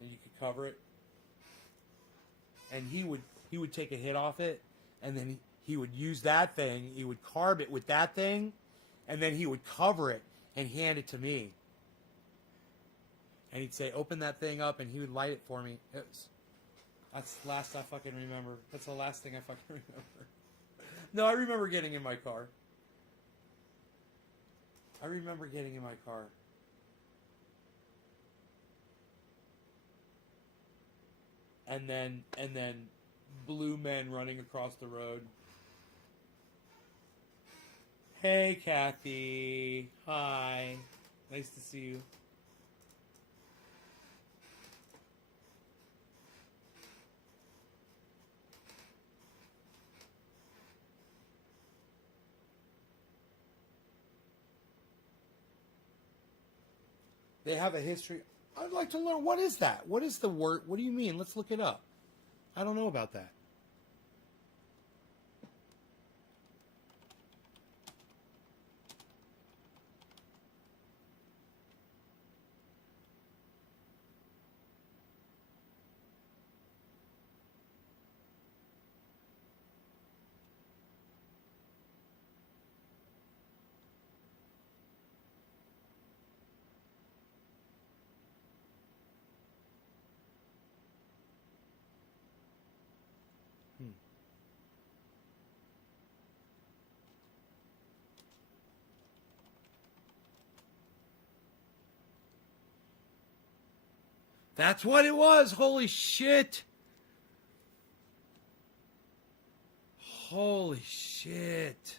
and you could cover it. And he would take a hit off it, and then he would use that thing. He would carb it with that thing, and then he would cover it and hand it to me. And he'd say, "Open that thing up," and he would light it for me. That's the last I fucking remember. That's the last thing I fucking remember. No, I remember getting in my car. I remember getting in my car. And then blue men running across the road. Hey, Kathy. Hi. Nice to see you. They have a history. I'd like to learn. What is that? What is the word? What do you mean? Let's look it up. I don't know about that. That's what it was. Holy shit. Holy shit.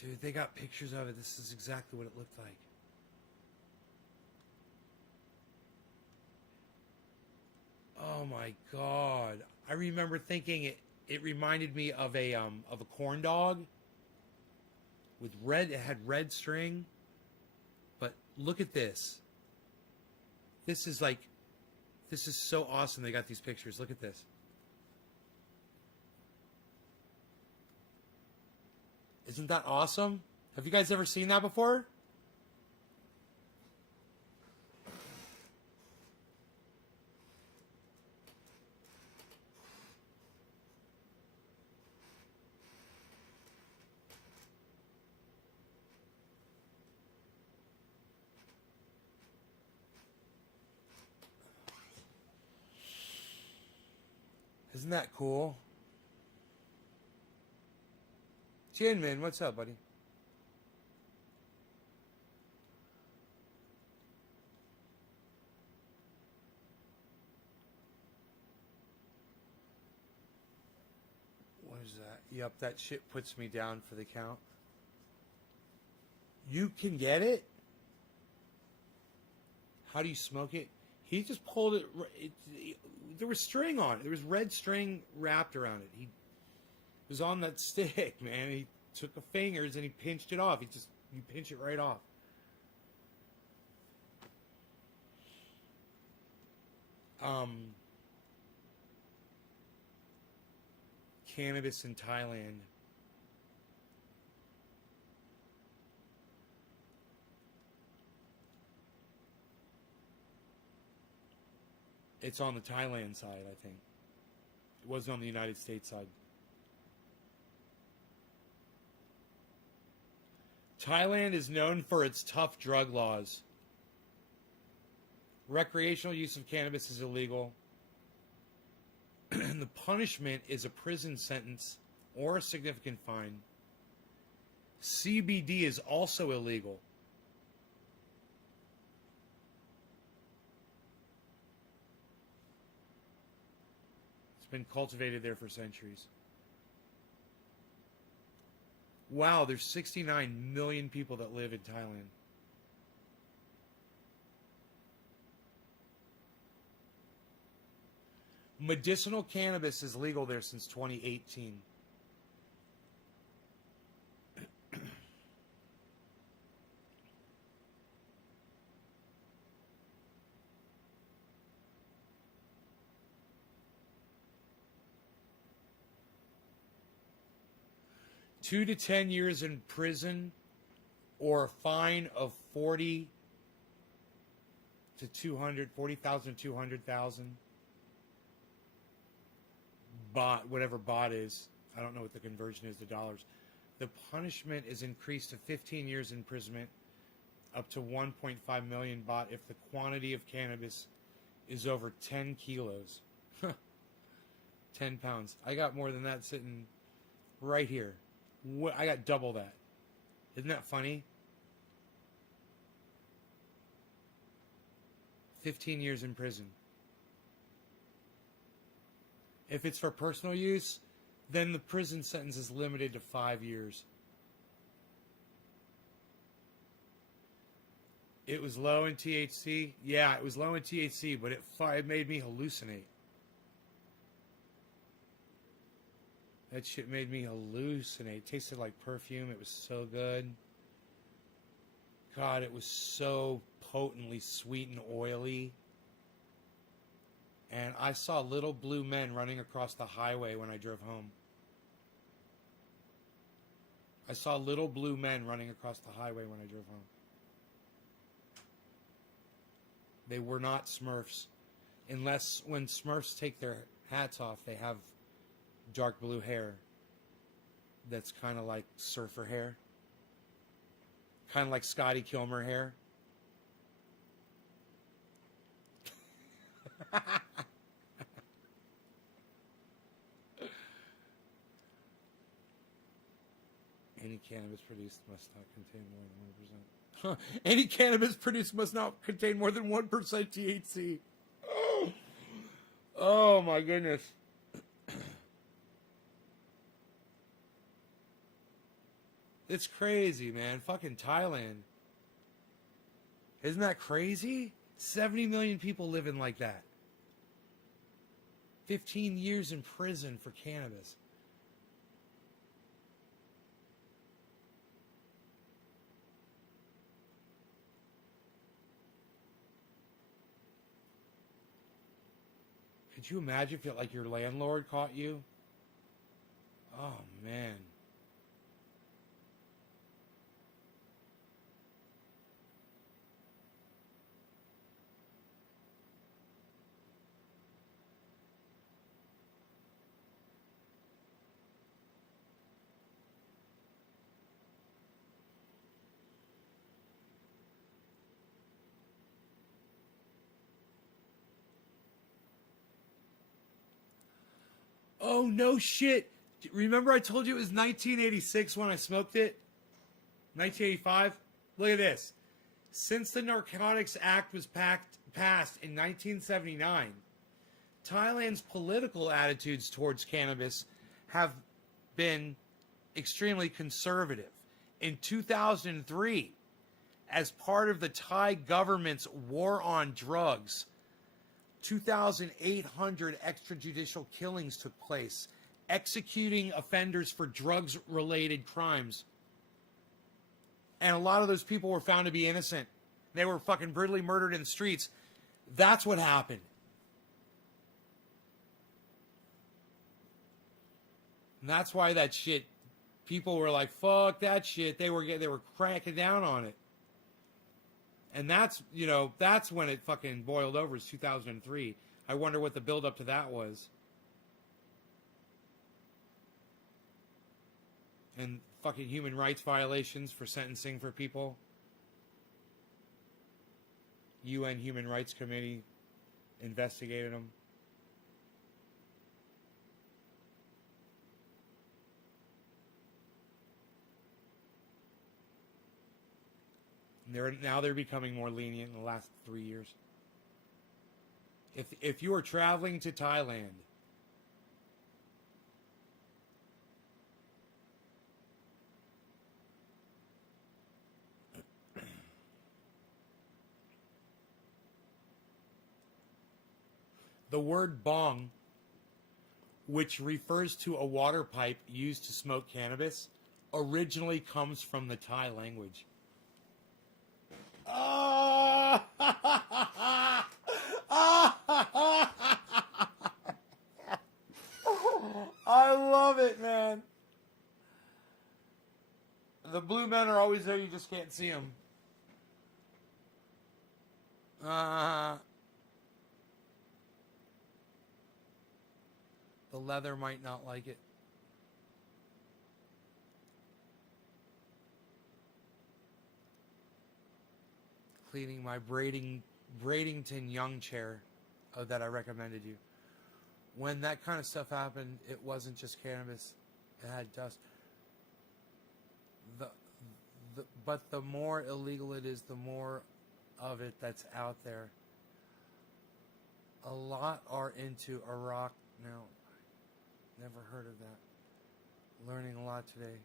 Dude, they got pictures of it. This is exactly what it looked like. Oh my god. I remember thinking it reminded me of a corn dog. With red, it had red string. But look at this. This is so awesome. They got these pictures. Look at this. Isn't that awesome? Have you guys ever seen that before? Isn't that cool? Jinmin, what's up, buddy? What is that? Yep, that shit puts me down for the count. You can get it? How do you smoke it? He just pulled it. There was string on it. There was red string wrapped around it. He was on that stick, man. He took the fingers and he pinched it off. You pinch it right off. Cannabis in Thailand. It's on the Thailand side, I think. It wasn't on the United States side. Thailand is known for its tough drug laws. Recreational use of cannabis is illegal. The punishment is a prison sentence or a significant fine. CBD is also illegal. It's been cultivated there for centuries. Wow, there's 69 million people that live in Thailand. Medicinal cannabis is legal there since 2018. Two to 10 years in prison or a fine of 40 to 200, 40,000 to 200,000. Baht, whatever baht is. I don't know what the conversion is to dollars. The punishment is increased to 15 years imprisonment up to 1.5 million baht if the quantity of cannabis is over 10 kilos. 10 pounds. I got more than that sitting right here. I got double that. Isn't that funny? 15 years in prison. If it's for personal use, then the prison sentence is limited to 5 years. It was low in THC. Yeah, it was low in THC, but it made me hallucinate. That shit made me hallucinate. It tasted like perfume. It was so good. God, it was so potently sweet and oily. And I saw little blue men running across the highway when I drove home. I saw little blue men running across the highway when I drove home. They were not Smurfs. Unless when Smurfs take their hats off, they have dark blue hair that's kind of like surfer hair. Kind of like Scotty Kilmer hair. Any cannabis produced must not contain more than 1%. Any cannabis produced must not contain more than 1% THC. Oh my goodness. It's crazy, man. Fucking Thailand. Isn't that crazy? 70 million people living like that. 15 years in prison for cannabis. Could you imagine if like your landlord caught you? Oh, man. Oh, no shit. Remember I told you it was 1986 when I smoked it? 1985? Look at this. Since the Narcotics Act was passed in 1979, Thailand's political attitudes towards cannabis have been extremely conservative. In 2003, as part of the Thai government's war on drugs, 2,800 extrajudicial killings took place, executing offenders for drugs-related crimes. And a lot of those people were found to be innocent. They were fucking brutally murdered in the streets. That's what happened. And that's why that shit, people were like, fuck that shit. They were cracking down on it. And that's, you know, that's when it fucking boiled over, is 2003. I wonder what the build-up to that was. And fucking human rights violations for sentencing for people. UN Human Rights Committee investigated them. They're becoming more lenient in the last 3 years. If you are traveling to Thailand, the word bong, which refers to a water pipe used to smoke cannabis, originally comes from the Thai language. Oh! I love it, man. The blue men are always there, you just can't see them. The leather might not like it. Cleaning my Bradenton Young chair that I recommended you. When that kind of stuff happened, it wasn't just cannabis. It had dust. But the more illegal it is, the more of it that's out there. A lot are into Iraq now. Never heard of that. Learning a lot today.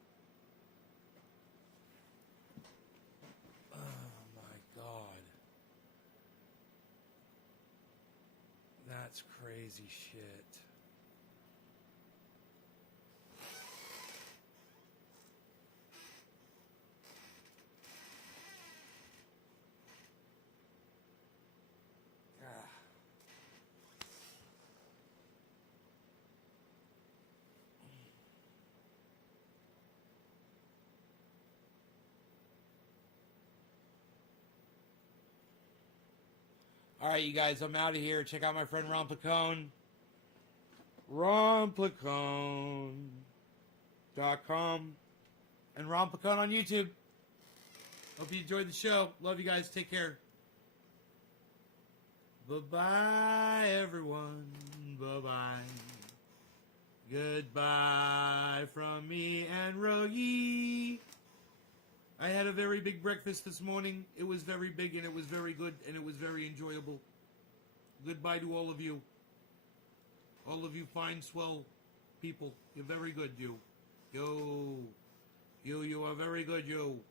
Oh my God. That's crazy shit. All right, you guys, I'm out of here. Check out my friend Ron Placone. RonPlacone.com. And Ron Placone on YouTube. Hope you enjoyed the show. Love you guys. Take care. Bye-bye, everyone. Bye-bye. Goodbye from me and Rogi. I had a very big breakfast this morning. It was very big and it was very good and it was very enjoyable. Goodbye to all of you. All of you fine, swell people. You're very good, you. You are very good, you.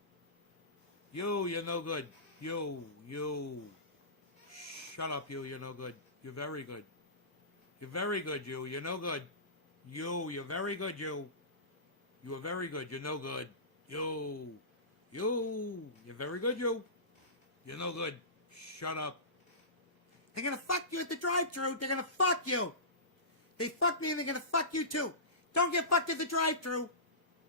You're no good. You. Shut up, you're no good. You're very good. You're very good, you're no good. You're very good, you. You are very good, you're no good. You're very good, you. You're no good. Shut up. They're gonna fuck you at the drive-thru. They're gonna fuck you. They fucked me and they're gonna fuck you too. Don't get fucked at the drive-thru.